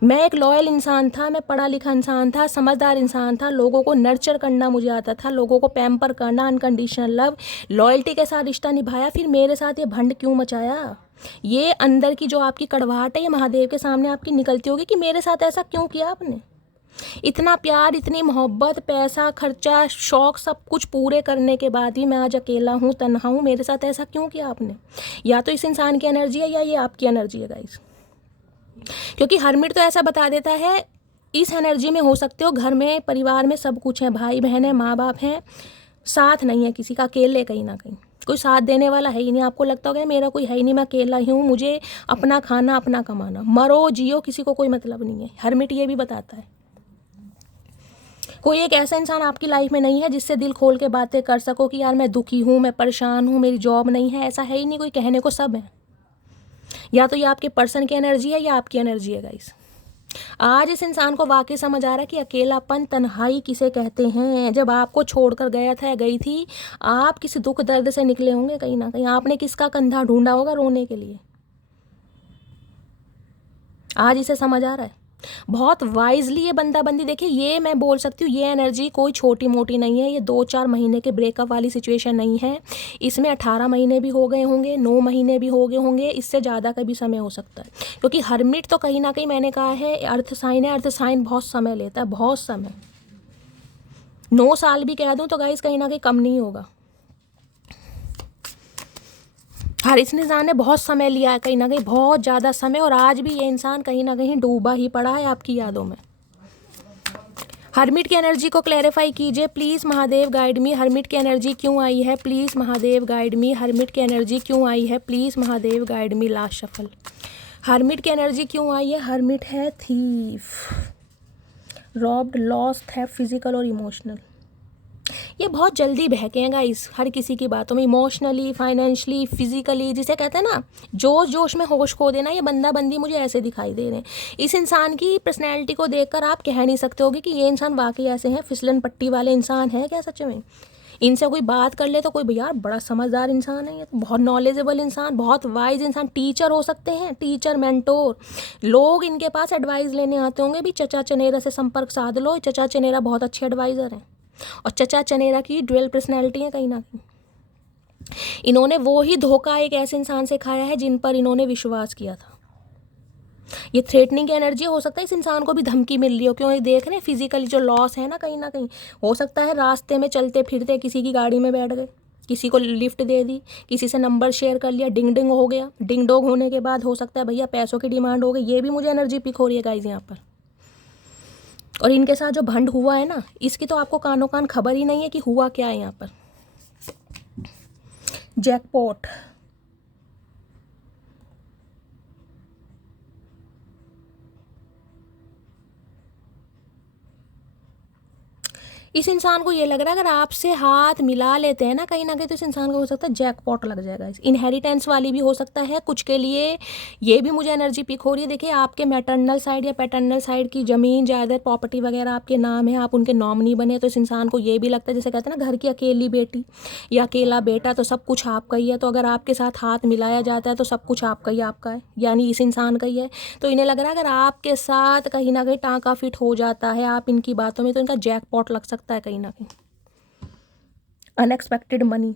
मैं एक लॉयल इंसान था, मैं पढ़ा लिखा इंसान था, समझदार इंसान था, लोगों को नर्चर करना मुझे आता था, लोगों को पैम्पर करना, अनकंडीशनल लव, लॉयल्टी के साथ रिश्ता निभाया, फिर मेरे साथ ये भंड क्यों मचाया। ये अंदर की जो आपकी कड़वाहट है ये महादेव के सामने आपकी निकलती होगी कि मेरे साथ ऐसा क्यों किया आपने। इतना प्यार, इतनी मोहब्बत, पैसा खर्चा, शौक सब कुछ पूरे करने के बाद भी मैं आज अकेला हूँ, तन्हा हूँ, मेरे साथ ऐसा क्यों किया आपने। या तो इस इंसान की एनर्जी है या ये आपकी एनर्जी है गाइस। क्योंकि हर्मिट तो ऐसा बता देता है इस एनर्जी में हो सकते हो घर में परिवार में सब कुछ है, भाई बहन है, माँ बाप हैं, साथ नहीं है किसी का, अकेले कहीं ना कहीं कोई साथ देने वाला है ही नहीं। आपको लगता होगा मेरा कोई है ही नहीं, मैं अकेला ही हूँ, मुझे अपना खाना अपना कमाना, मरो जियो किसी को कोई मतलब नहीं है। हर्मिट ये भी बताता है कोई एक ऐसा इंसान आपकी लाइफ में नहीं है जिससे दिल खोल के बातें कर सको कि यार मैं दुखी हूँ, मैं परेशान हूँ, मेरी जॉब नहीं है, ऐसा है ही नहीं कोई, कहने को सब है। या तो ये आपके पर्सन की एनर्जी है या आपकी एनर्जी है गाइस। आज इस इंसान को वाकई समझ आ रहा है कि अकेलापन, तन्हाई किसे कहते हैं। जब आपको छोड़कर गया था या गई थी, आप किसी दुख दर्द से निकले होंगे, कहीं ना कहीं आपने किसका कंधा ढूंढा होगा रोने के लिए। आज इसे समझ आ रहा है। बहुत वाइजली ये बंदा बंदी, देखिए ये मैं बोल सकती हूँ, ये एनर्जी कोई छोटी मोटी नहीं है। ये 2-4 महीने के ब्रेकअप वाली सिचुएशन नहीं है। इसमें 18 महीने भी हो गए होंगे, 9 महीने भी हो गए होंगे, इससे ज़्यादा का भी समय हो सकता है। क्योंकि हर्मिट तो कहीं ना कहीं मैंने कहा है अर्थ साइन है, अर्थ साइन बहुत समय लेता है, बहुत समय। 9 साल भी कह दूँ तो गाइस कहीं ना कहीं कम नहीं होगा। हर इस इंसान ने बहुत समय लिया है, कहीं ना कहीं बहुत ज़्यादा समय, और आज भी ये इंसान कहीं ना कहीं डूबा ही पड़ा है आपकी यादों में। हर्मिट की एनर्जी को क्लैरिफाई कीजिए please Mahadev guide me. Hermit की एनर्जी क्यों आई है please Mahadev guide me. Hermit की एनर्जी क्यों आई है please Mahadev guide me. Last shuffle. Hermit की एनर्जी क्यों आई है? हर्मिट है थीफ, रॉब्ड, लॉस्ट है फिजिकल और इमोशनल। ये बहुत जल्दी बहके हैं गाइस हर किसी की बातों में, इमोशनली, फाइनेंशियली, फिजिकली, जिसे कहते हैं ना जोश जोश में होश खो देना। ये बंदा बंदी मुझे ऐसे दिखाई दे रहे हैं। इस इंसान की पर्सनैलिटी को देखकर आप कह नहीं सकते होगे कि ये इंसान वाकई ऐसे हैं, फिसलन पट्टी वाले इंसान है क्या सच में? इनसे कोई बात कर ले तो कोई भैया बड़ा समझदार इंसान है, ये तो बहुत नॉलेजेबल इंसान, बहुत वाइज इंसान, टीचर हो सकते हैं, टीचर, मेंटोर। लोग इनके पास एडवाइस लेने आते होंगे भी चचा चनेरा से संपर्क साध लो, चचा चनेरा बहुत अच्छे एडवाइज़र हैं। और चचा चनेरा की ड्यूअल पर्सनैलिटी है कहीं ना कहीं। इन्होंने वो ही धोखा एक ऐसे इंसान से खाया है जिन पर इन्होंने विश्वास किया था। ये थ्रेटनिंग की एनर्जी हो सकता है इस इंसान को भी धमकी मिल रही हो, क्यों ये देख रहे हैं फिजिकली जो लॉस है ना कहीं हो सकता है रास्ते में चलते फिरते किसी की गाड़ी में बैठ गए, किसी को लिफ्ट दे दी, किसी से नंबर शेयर कर लिया, डिंग डिंग हो गया। डिंग डोंग होने के बाद हो सकता है भैया पैसों की डिमांड हो गई। ये भी मुझे एनर्जी पिक हो रही है गाइज यहाँ पर। और इनके साथ जो भंड हुआ है ना, इसकी तो आपको कानों कान खबर ही नहीं है कि हुआ क्या है यहाँ पर। जैकपॉट। इस इंसान को ये लग रहा है अगर आपसे हाथ मिला लेते हैं ना कहीं तो इस इंसान को हो सकता है जैकपॉट लग जाएगा। इनहेरिटेंस वाली भी हो सकता है कुछ के लिए। ये भी मुझे एनर्जी पिक हो रही है। देखिए आपके मैटरनल साइड या पैटर्नल साइड की ज़मीन जायदाद प्रॉपर्टी वगैरह आपके नाम है, आप उनके नॉमिनी बने, तो इस इंसान को ये भी लगता है जैसे कहते हैं ना घर की अकेली बेटी या अकेला बेटा तो सब कुछ आपका ही है। तो अगर आपके साथ हाथ मिलाया जाता है तो सब कुछ आपका ही आपका है, यानी इस इंसान का ही है। तो इन्हें लग रहा है अगर आपके साथ कहीं ना कहीं टाँका फिट हो जाता है आप इनकी बातों में तो इनका जैकपॉट लग सकता है कहीं ना कहीं। अनएक्सपेक्टेड मनी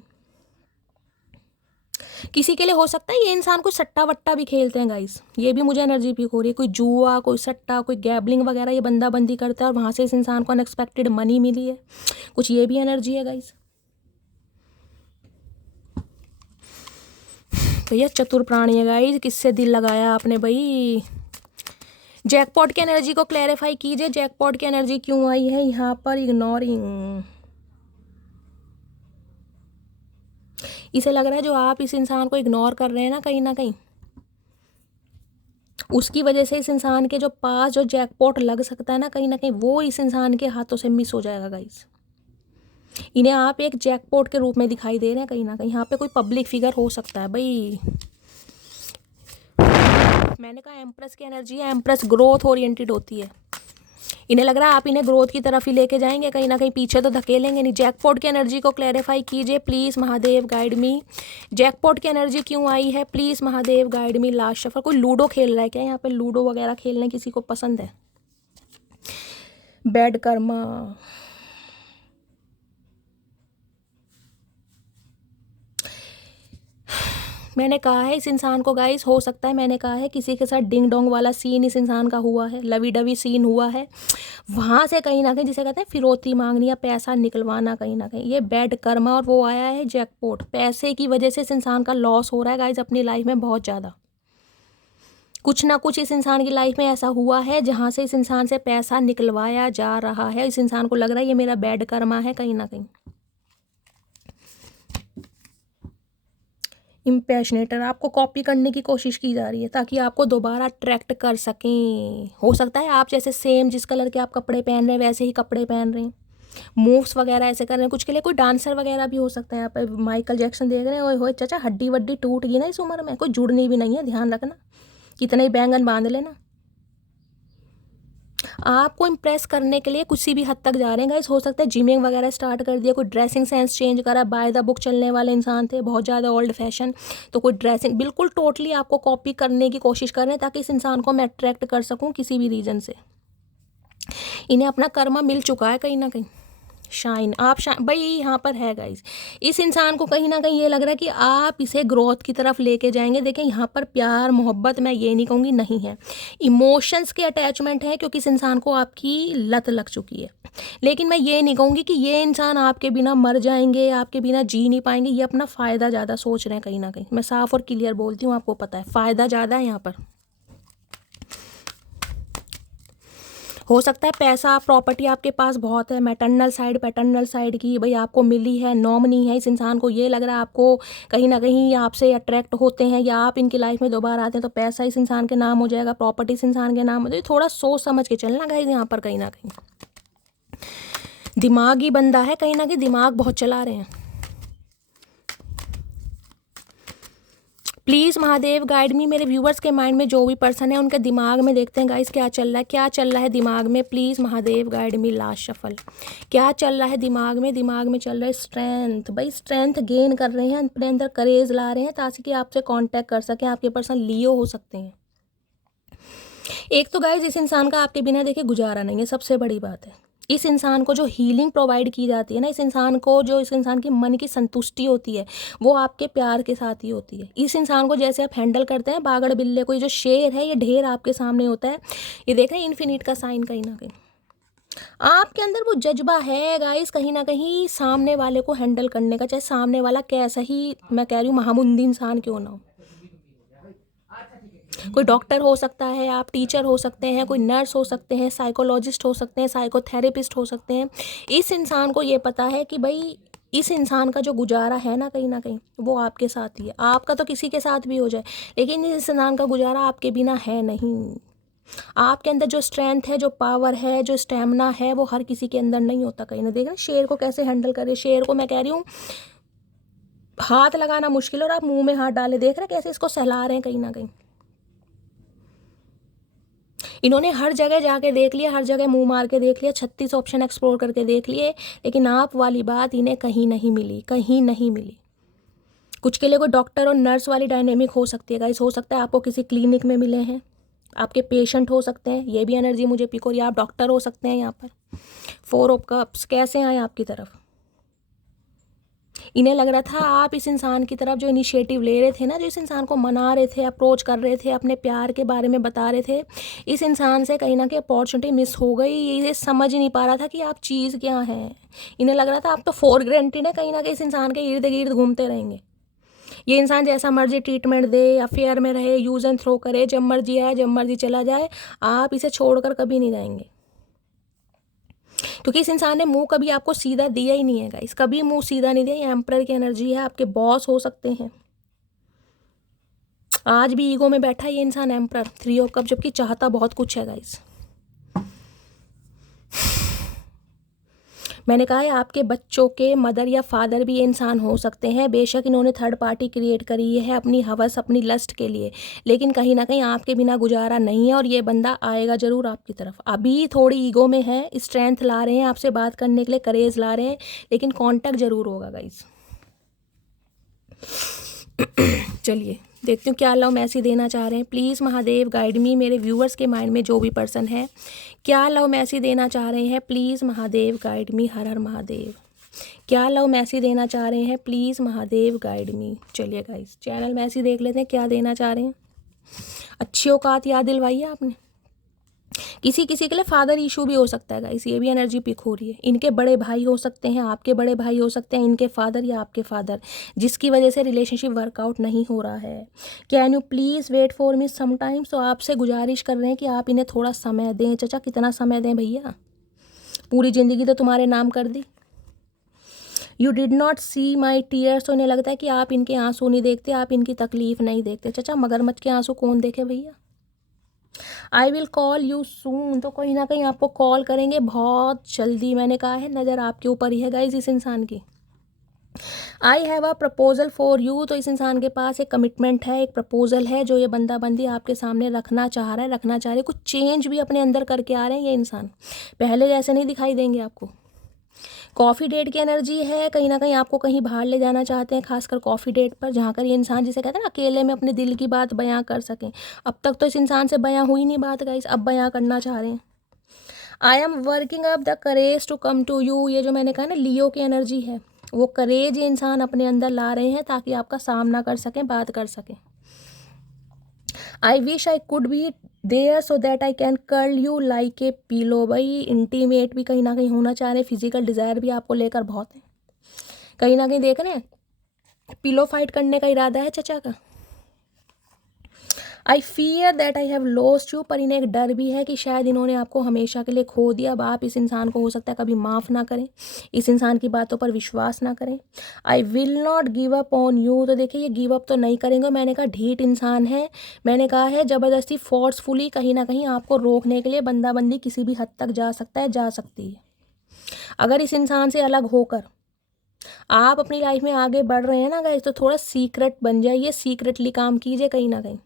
किसी के लिए हो सकता है। ये इंसान कोई सट्टा वट्टा भी खेलते हैं गाइस, ये भी मुझे एनर्जी पिक हो रही है। कोई जुआ, कोई सट्टा, कोई गैबलिंग वगैरह ये बंदा बंदी करता है और वहाँ से इस इंसान को अनएक्सपेक्टेड मनी मिली है, कुछ ये भी एनर्जी है गाइस। तो ये चतुर प्राणी है गाइस, किससे दिल लगाया आपने भाई। जैकपॉट की एनर्जी को क्लैरिफाई कीजिए, जैकपॉट की एनर्जी क्यों आई है यहाँ पर। इग्नोरिंग, इसे लग रहा है जो आप इस इंसान को इग्नोर कर रहे हैं ना कहीं उसकी वजह से इस इंसान के जो पास जो जैकपॉट लग सकता है ना कहीं वो इस इंसान के हाथों से मिस हो जाएगा गाइस। इन्हें आप एक जैकपॉट के रूप में दिखाई दे रहे हैं कहीं ना कहीं। यहाँ पे कोई पब्लिक फिगर हो सकता है भाई। मैंने कहा एम्प्रेस की एनर्जी है, एम्प्रेस ग्रोथ ओरिएंटेड होती है। इन्हें लग रहा है आप इन्हें ग्रोथ की तरफ ही लेके जाएंगे कहीं ना कहीं, पीछे तो धकेलेंगे नहीं। जैकपॉट की एनर्जी को क्लैरिफाई कीजिए please Mahadev guide me. Jackpot की एनर्जी क्यों आई है please Mahadev guide me. Last shuffle. कोई लूडो खेल रहा है क्या यहाँ पे? लूडो वगैरह खेलने किसी को पसंद है? बैड कर्मा, मैंने कहा है इस इंसान को गाइस हो सकता है, मैंने कहा है किसी के साथ डिंग डोंग वाला सीन इस इंसान का हुआ है, लवी डवी सीन हुआ है, वहाँ से कहीं ना कहीं जिसे कहते हैं फिरौती मांगनी या पैसा निकलवाना कहीं ना कहीं, ये बैड कर्मा। और वो आया है जैकपॉट। पैसे की वजह से इस इंसान का लॉस हो रहा है गाइस अपनी लाइफ में बहुत ज़्यादा। कुछ ना कुछ इस इंसान की लाइफ में ऐसा हुआ है जहाँ से इस इंसान से पैसा निकलवाया जा रहा है। इस इंसान को लग रहा है ये मेरा बैड कर्मा है कहीं ना कहीं। इम्पैशनेटर, आपको कॉपी करने की कोशिश की जा रही है ताकि आपको दोबारा अट्रैक्ट कर सकें। हो सकता है आप जैसे सेम जिस कलर के आप कपड़े पहन रहे हैं वैसे ही कपड़े पहन रहे हैं, मूव्स वगैरह ऐसे कर रहे हैं। कुछ के लिए कोई डांसर वगैरह भी हो सकता है। यहाँ पे माइकल जैक्सन देख रहे हैं, ओए होए चाचा हड्डी वड्डी टूट गई ना इस उम्र में, कोई जुड़नी भी नहीं है, ध्यान रखना, कितने ही बैंगन बांध लेना। आपको इम्प्रेस करने के लिए किसी भी हद तक जा रहे हैं गाइस। हो सकता है जिमिंग वगैरह स्टार्ट कर दिया, कोई ड्रेसिंग सेंस चेंज करा, बाय द बुक चलने वाले इंसान थे, बहुत ज़्यादा ओल्ड फैशन, तो कोई ड्रेसिंग बिल्कुल टोटली आपको कॉपी करने की कोशिश कर रहे हैं ताकि इस इंसान को मैं अट्रैक्ट कर सकूं किसी भी रीज़न से। इन्हें अपना कर्मा मिल चुका है कहीं ना कहीं। शाइन, आप भाई यहाँ पर है गाइस। इस इंसान को कहीं ना कहीं ये लग रहा है कि आप इसे ग्रोथ की तरफ लेके जाएंगे। देखें यहाँ पर प्यार मोहब्बत मैं ये नहीं कहूँगी नहीं है, इमोशंस के अटैचमेंट है क्योंकि इस इंसान को आपकी लत लग चुकी है। लेकिन मैं ये नहीं कहूँगी कि ये इंसान आपके बिना मर जाएंगे, आपके बिना जी नहीं पाएंगे। ये अपना फ़ायदा ज़्यादा सोच रहे हैं कहीं ना कहीं। मैं साफ़ और क्लियर बोलती हूँ, आपको पता है फ़ायदा ज़्यादा है यहाँ पर। हो सकता है पैसा प्रॉपर्टी आपके पास बहुत है, मैटरनल साइड पैटर्नल साइड की भाई आपको मिली है, नॉमिनी है, इस इंसान को ये लग रहा है आपको कहीं ना कहीं आपसे अट्रैक्ट होते हैं या आप इनकी लाइफ में दोबारा आते हैं, तो पैसा इस इंसान के नाम हो जाएगा, प्रॉपर्टी इस इंसान के नाम हो जाएगी। थोड़ा सोच समझ के चलना गाइस, यहाँ पर कहीं ना कहीं दिमागी बंदा है, कहीं ना कहीं दिमाग बहुत चला रहे हैं। प्लीज़ महादेव गाइड मी, मेरे व्यूवर्स के माइंड में जो भी पर्सन है उनके दिमाग में देखते हैं गाइस क्या चल रहा है, क्या चल रहा है दिमाग में। Please Mahadev guide me, last shuffle क्या चल रहा है दिमाग में। दिमाग में चल रहा है स्ट्रेंथ, भाई स्ट्रेंथ गेन कर रहे हैं, अपने अंदर करेज ला रहे हैं ताकि कि आपसे कांटेक्ट कर सकें। आपके पर्सन लियो हो सकते हैं। एक तो गाइस इस इंसान का आपके बिना देखे गुजारा नहीं है, सबसे बड़ी बात है। इस इंसान को जो हीलिंग प्रोवाइड की जाती है ना, इस इंसान को जो इस इंसान की मन की संतुष्टि होती है वो आपके प्यार के साथ ही होती है। इस इंसान को जैसे आप हैंडल करते हैं बागड़ बिल्ले को, ये जो शेर है ये ढेर आपके सामने होता है, ये देख रहे हैं इन्फिनिट का साइन। कहीं ना कहीं आपके अंदर वो जज्बा है गाइस, कहीं ना कहीं सामने वाले को हैंडल करने का, चाहे सामने वाला कैसा ही, मैं कह रही हूँ महामुंदी इंसान क्यों ना हो। कोई डॉक्टर हो सकता है, आप टीचर हो सकते हैं, कोई नर्स हो सकते हैं, साइकोलॉजिस्ट हो सकते हैं, साइकोथेरेपिस्ट हो सकते हैं। इस इंसान को ये पता है कि भाई इस इंसान का जो गुजारा है ना कहीं वो आपके साथ ही है। आपका तो किसी के साथ भी हो जाए, लेकिन इस इंसान का गुजारा आपके बिना है नहीं। आपके अंदर जो स्ट्रेंथ है, जो पावर है, जो स्टेमिना है, वो हर किसी के अंदर नहीं होता। कहीं ना देख रहे शेर को कैसे हैंडल करे, शेर को मैं कह रही हूँ हाथ लगाना मुश्किल और आप मुंह में हाथ डाले, देख रहे कैसे इसको सहला रहे हैं। कहीं ना कहीं इन्होंने हर जगह जाके देख लिया, हर जगह मुंह मार के देख लिया, 36 ऑप्शन एक्सप्लोर करके देख लिए, लेकिन आप वाली बात इन्हें कहीं नहीं मिली, कहीं नहीं मिली। कुछ के लिए कोई डॉक्टर और नर्स वाली डायनेमिक हो सकती है गाइस, हो सकता है आपको किसी क्लिनिक में मिले हैं, आपके पेशेंट हो सकते हैं, ये भी एनर्जी मुझे पिक हो रही है। आप डॉक्टर हो सकते हैं। यहाँ पर 4 ऑफ कप्स कैसे आए आपकी तरफ, इन्हें लग रहा था आप इस इंसान की तरफ जो इनिशिएटिव ले रहे थे ना, जो इस इंसान को मना रहे थे, अप्रोच कर रहे थे, अपने प्यार के बारे में बता रहे थे, इस इंसान से कहीं ना कहीं अपॉर्चुनिटी मिस हो गई। ये समझ ही नहीं पा रहा था कि आप चीज़ क्या है। इन्हें लग रहा था आप तो फॉर ग्रांटेड है, कहीं ना कहीं इस इंसान के इर्द गिर्द घूमते रहेंगे। ये इंसान जैसा मर्जी ट्रीटमेंट दे, अफेयर में रहे, यूज़ एंड थ्रो करे, जब मर्जी आए जब मर्जी चला जाए, आप इसे छोड़कर कभी नहीं जाएंगे। क्योंकि इस इंसान ने मुंह कभी आपको सीधा दिया ही नहीं है गाइस, कभी मुंह सीधा नहीं दिया। ये एम्परर की एनर्जी है, आपके बॉस हो सकते हैं। आज भी ईगो में बैठा ये इंसान एम्परर, 3 ऑफ कप, जबकि चाहता बहुत कुछ है गाइस। मैंने कहा है आपके बच्चों के मदर या फादर भी इंसान हो सकते हैं। बेशक इन्होंने थर्ड पार्टी क्रिएट करी है अपनी हवस, अपनी लस्ट के लिए, लेकिन कहीं ना कहीं आपके बिना गुजारा नहीं है और ये बंदा आएगा ज़रूर आपकी तरफ। अभी थोड़ी ईगो में है, स्ट्रेंथ ला रहे हैं, आपसे बात करने के लिए करेज ला रहे हैं, लेकिन कांटेक्ट ज़रूर होगा गाइस। चलिए देखती हूँ क्या लव मैसेज देना चाह रहे हैं। प्लीज़ महादेव गाइड मी, मेरे व्यूअर्स के माइंड में जो भी पर्सन है क्या लव मैसेज देना चाह रहे हैं। प्लीज़ महादेव गाइड मी, हर हर महादेव। क्या लव मैसेज देना चाह रहे हैं, प्लीज़ महादेव गाइड मी। चलिए गाइस चैनल मैसेज देख लेते हैं क्या देना चाह रहे हैं। अच्छी औकात याद दिलवाइए आपने। किसी किसी के लिए फादर इशू भी हो सकता है गाइस, ये भी एनर्जी पिक हो रही है। इनके बड़े भाई हो सकते हैं, आपके बड़े भाई हो सकते हैं, इनके फादर या आपके फादर, जिसकी वजह से रिलेशनशिप वर्कआउट नहीं हो रहा है। Can you please wait for me sometimes. तो आपसे गुजारिश कर रहे हैं कि आप इन्हें थोड़ा समय दें। चाचा कितना समय दें भैया, पूरी ज़िंदगी तो तुम्हारे नाम कर दी। You did not see my tears. तो इन्हें लगता है कि आप इनके आंसू नहीं देखते, आप इनकी तकलीफ नहीं देखते। चाचा मगरमच्छ के आंसू कौन देखे भैया। I will call you soon. तो कहीं ना कहीं आपको कॉल करेंगे बहुत जल्दी। मैंने कहा है नज़र आपके ऊपर ही है गाइज इस इंसान की। I have a proposal for you. तो इस इंसान के पास एक कमिटमेंट है, एक प्रपोजल है जो ये बंदा बंदी आपके सामने रखना चाह रहा है, रखना चाह रहे। कुछ चेंज भी अपने अंदर करके आ रहे हैं ये इंसान, पहले जैसे नहीं दिखाई देंगे आपको। कॉफ़ी डेट की एनर्जी है, कहीं ना कहीं आपको कहीं बाहर ले जाना चाहते हैं, खासकर कॉफ़ी डेट पर, जहाँ कर ये इंसान जिसे कहते हैं ना अकेले में अपने दिल की बात बयां कर सकें। अब तक तो इस इंसान से बयां हुई नहीं बात गाइस, अब बयां करना चाह रहे हैं। I am working up the courage to come to you. ये जो मैंने कहा ना लियो की एनर्जी है, वो करेज ये इंसान अपने अंदर ला रहे हैं ताकि आपका सामना कर सकें, बात कर सकें। I wish I could be there so that I can curl you like a pillow. भाई इंटीमेट भी कहीं ना कहीं होना चाह रहे हैं, फिजिकल डिज़ायर भी आपको लेकर बहुत है। कहीं ना कहीं देख रहे हैं पिलो फाइट करने का इरादा है चचा का। I fear that I have lost you, पर इन्हें एक डर भी है कि शायद इन्होंने आपको हमेशा के लिए खो दिया। अब आप इस इंसान को हो सकता है कभी माफ़ ना करें, इस इंसान की बातों पर विश्वास ना करें। I will not give up on you, तो देखिए ये गिव अप तो नहीं करेंगे। मैंने कहा ढीठ इंसान है, मैंने कहा है ज़बरदस्ती फोर्सफुली कहीं ना कहीं आपको रोकने के लिए बंदा बंदी किसी भी हद तक जा सकता है, जा सकती है। अगर इस इंसान से अलग होकर आप अपनी लाइफ में आगे बढ़ रहे हैं ना गाइस, तो थोड़ा सीक्रेट बन जाइए, सीक्रेटली काम कीजिए कहीं ना कहीं।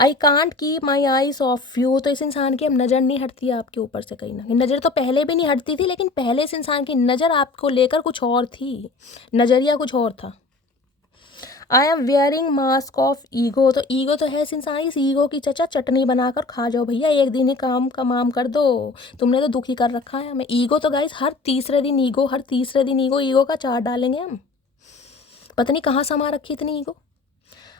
I can't keep my eyes of you, तो इस इंसान की अब नज़र नहीं हटती है आपके ऊपर से कहीं ना कहीं। नज़र तो पहले भी नहीं हटती थी, लेकिन पहले इस इंसान की नज़र आपको लेकर कुछ और थी, नज़रिया कुछ और था। I am wearing mask of ego, तो ईगो तो है इस इंसान, इस ईगो की चचा चटनी बनाकर खा जाओ भैया, एक दिन ही काम कमाम कर दो, तुमने तो दुखी कर रखा है हमें। ईगो तो गाइस हर तीसरे दिन ईगो, हर तीसरे दिन ईगो, ईगो का चार डालेंगे हम, पता नहीं कहाँ समा रखी इतनी ego.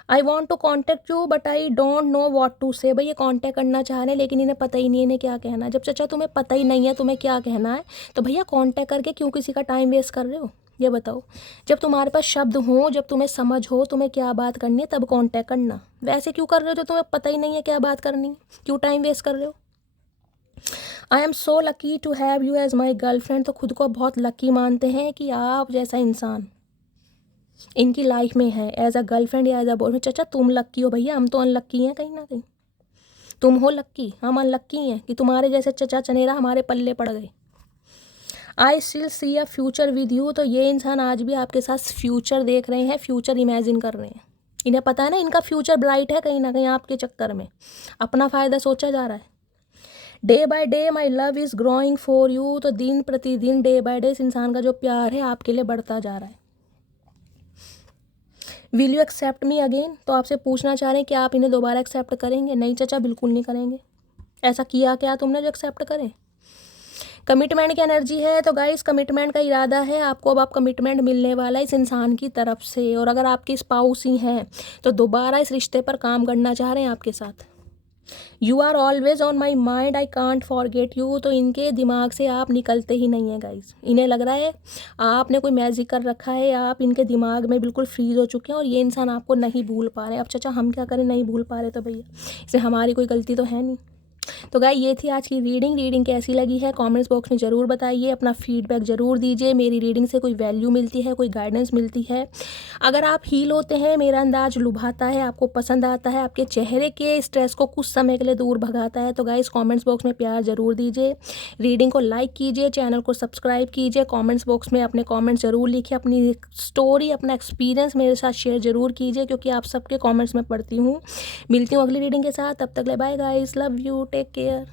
I want to contact you but I don't know what to say, भाई ये कॉन्टैक्ट करना चाह रहे हैं लेकिन इन्हें पता ही नहीं है इन्हें क्या कहना है। जब चाचा तुम्हें पता ही नहीं है तुम्हें क्या कहना है, तो भैया कॉन्टैक्ट करके क्यों किसी का टाइम वेस्ट कर रहे हो, ये बताओ। जब तुम्हारे पास शब्द हो, जब तुम्हें समझ हो तुम्हें क्या बात करनी है, तब कॉन्टैक्ट करना। वैसे क्यों कर रहे हो जब तुम्हें पता ही नहीं है क्या बात करनी है, क्यों टाइम वेस्ट कर रहे हो। I am so lucky to have you as my girlfriend, तो खुद को बहुत लकी मानते हैं कि आप जैसा इंसान इनकी लाइफ में है एज अ गर्लफ्रेंड या एज अ बॉयफ्रेंड। चाचा तुम लक्की हो भैया, हम तो अनलक्की हैं कहीं ना कहीं। तुम हो लक्की, हम अनलक्की हैं कि तुम्हारे जैसे चचा चनेरा हमारे पल्ले पड़ गए। I still see a future with you, तो ये इंसान आज भी आपके साथ फ्यूचर देख रहे हैं, फ्यूचर इमेजिन कर रहे हैं। इन्हें पता है ना इनका फ्यूचर ब्राइट है, कहीं ना कहीं आपके चक्कर में अपना फ़ायदा सोचा जा रहा है। Day by day my love is growing for you, तो दिन प्रतिदिन डे बाय डे इस इंसान का जो प्यार है आपके लिए बढ़ता जा रहा है। Will you accept me again, तो आपसे पूछना चाह रहे हैं कि आप इन्हें दोबारा एक्सेप्ट करेंगे। नहीं चाचा बिल्कुल नहीं करेंगे, ऐसा किया क्या तुमने जो एक्सेप्ट करें। कमिटमेंट की एनर्जी है, तो गाइस कमिटमेंट का इरादा है आपको, अब आप कमिटमेंट मिलने वाला है इस इंसान की तरफ से। और अगर आपके स्पाउस ही हैं तो दोबारा इस रिश्ते पर काम करना चाह रहे हैं आपके साथ। You are always on my mind I can't forget you, तो इनके दिमाग से आप निकलते ही नहीं हैं गाइस। इन्हें लग रहा है आपने कोई मैजिक कर रखा है, आप इनके दिमाग में बिल्कुल फ्रीज हो चुके हैं और ये इंसान आपको नहीं भूल पा रहे। अब चाचा हम क्या करें, नहीं भूल पा रहे तो भैया इसमें हमारी कोई गलती तो है नहीं। तो गाइस ये थी आज की रीडिंग कैसी लगी है कमेंट्स बॉक्स में ज़रूर बताइए, अपना फीडबैक ज़रूर दीजिए। मेरी रीडिंग से कोई वैल्यू मिलती है, कोई गाइडेंस मिलती है, अगर आप हील होते हैं, मेरा अंदाज लुभाता है, आपको पसंद आता है, आपके चेहरे के स्ट्रेस को कुछ समय के लिए दूर भगाता है, तो गाइस कमेंट्स बॉक्स में प्यार ज़रूर दीजिए, रीडिंग को लाइक कीजिए, चैनल को सब्सक्राइब कीजिए, कमेंट्स बॉक्स में अपने कमेंट्स ज़रूर लिखिए, अपनी स्टोरी अपना एक्सपीरियंस मेरे साथ शेयर ज़रूर कीजिए, क्योंकि आप सबके कमेंट्स में पढ़ती हूँ। मिलती हूँ अगली रीडिंग के साथ, तब तक ले bye guys, love you, take care.